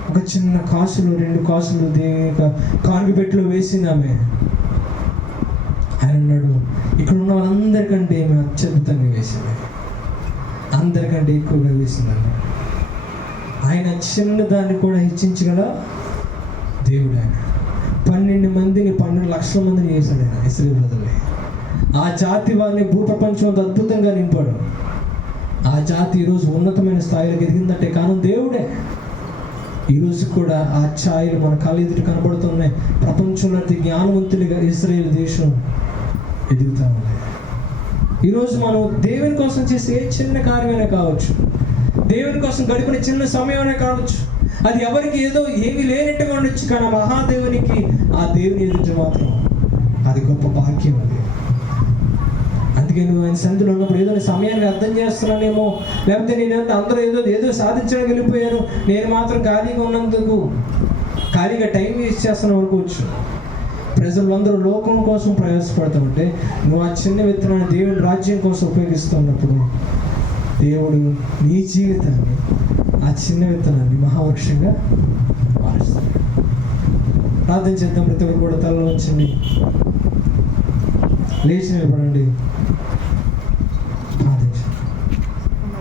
ఒక చిన్న కాసులు 2 కాసులు దేవుని కానుక పెట్టిలో వేసింది ఆమె. ఆయన అన్నాడు, ఇక్కడ ఉన్న వాళ్ళందరికంటే ఏమి అత్యద్భుతంగా వేసింది, అందరికంటే ఎక్కువగా వేసిందండి. ఆయన చిన్న దాన్ని కూడా హెచ్చించగల దేవుడు. ఆయన 12 మందిని 12 లక్షల మందిని చేశాడు ఆయన ఇశ్రాయేలు ప్రజల్ని. ఆ జాతి వారిని భూప్రపంచంతో అద్భుతంగా నింపాడు. ఆ జాతి ఈరోజు ఉన్నతమైన స్థాయిలోకి ఎదిగిందంటే కారణం దేవుడే. ఈరోజు కూడా ఆ ఛాయలు మన కళ్ళ ఎదురు కనబడుతున్నాయి. ప్రపంచంలో అతి జ్ఞానవంతులుగా ఇశ్రాయేలు దేశం ఎదుగుతూ ఉంది. ఈరోజు మనం దేవుని కోసం చేసే ఏ చిన్న కార్యమైనా కావచ్చు, దేవుని కోసం గడిపిన చిన్న సమయమైనా కావచ్చు, అది ఎవరికి ఏదో ఏమీ లేనట్టుగా ఉండొచ్చు. కానీ మహాదేవునికి ఆ దేవుని ఎదుట మాత్రం అది గొప్ప భాగ్యం. అది అందుకే నువ్వు ఆయన సన్నిధిలో ఉన్నప్పుడు ఏదో సమయాన్ని అర్థం చేస్తున్నానేమో, లేకపోతే నేనంతా అందరూ ఏదో సాధించడానికి వెళ్ళిపోయాను, నేను మాత్రం ఖాళీగా ఉన్నందుకు ఖాళీగా టైం వేస్ట్ చేస్తాను అనుకోవచ్చు. ప్రజలందరూ లోకం కోసం ప్రయాసపడుతూ ఉంటే నువ్వు ఆ చిన్న విత్తనాన్ని దేవుని రాజ్యం కోసం ఉపయోగిస్తున్నప్పుడు దేవుడు నీ జీవితాన్ని, ఆ చిన్న విత్తనాన్ని మహావృక్షంగా మారుస్తాడు. ప్రార్థన చేద్దాం. ప్రతి ఒక్కరు కూడా తలలో వచ్చింది లేచి నిలబడండి.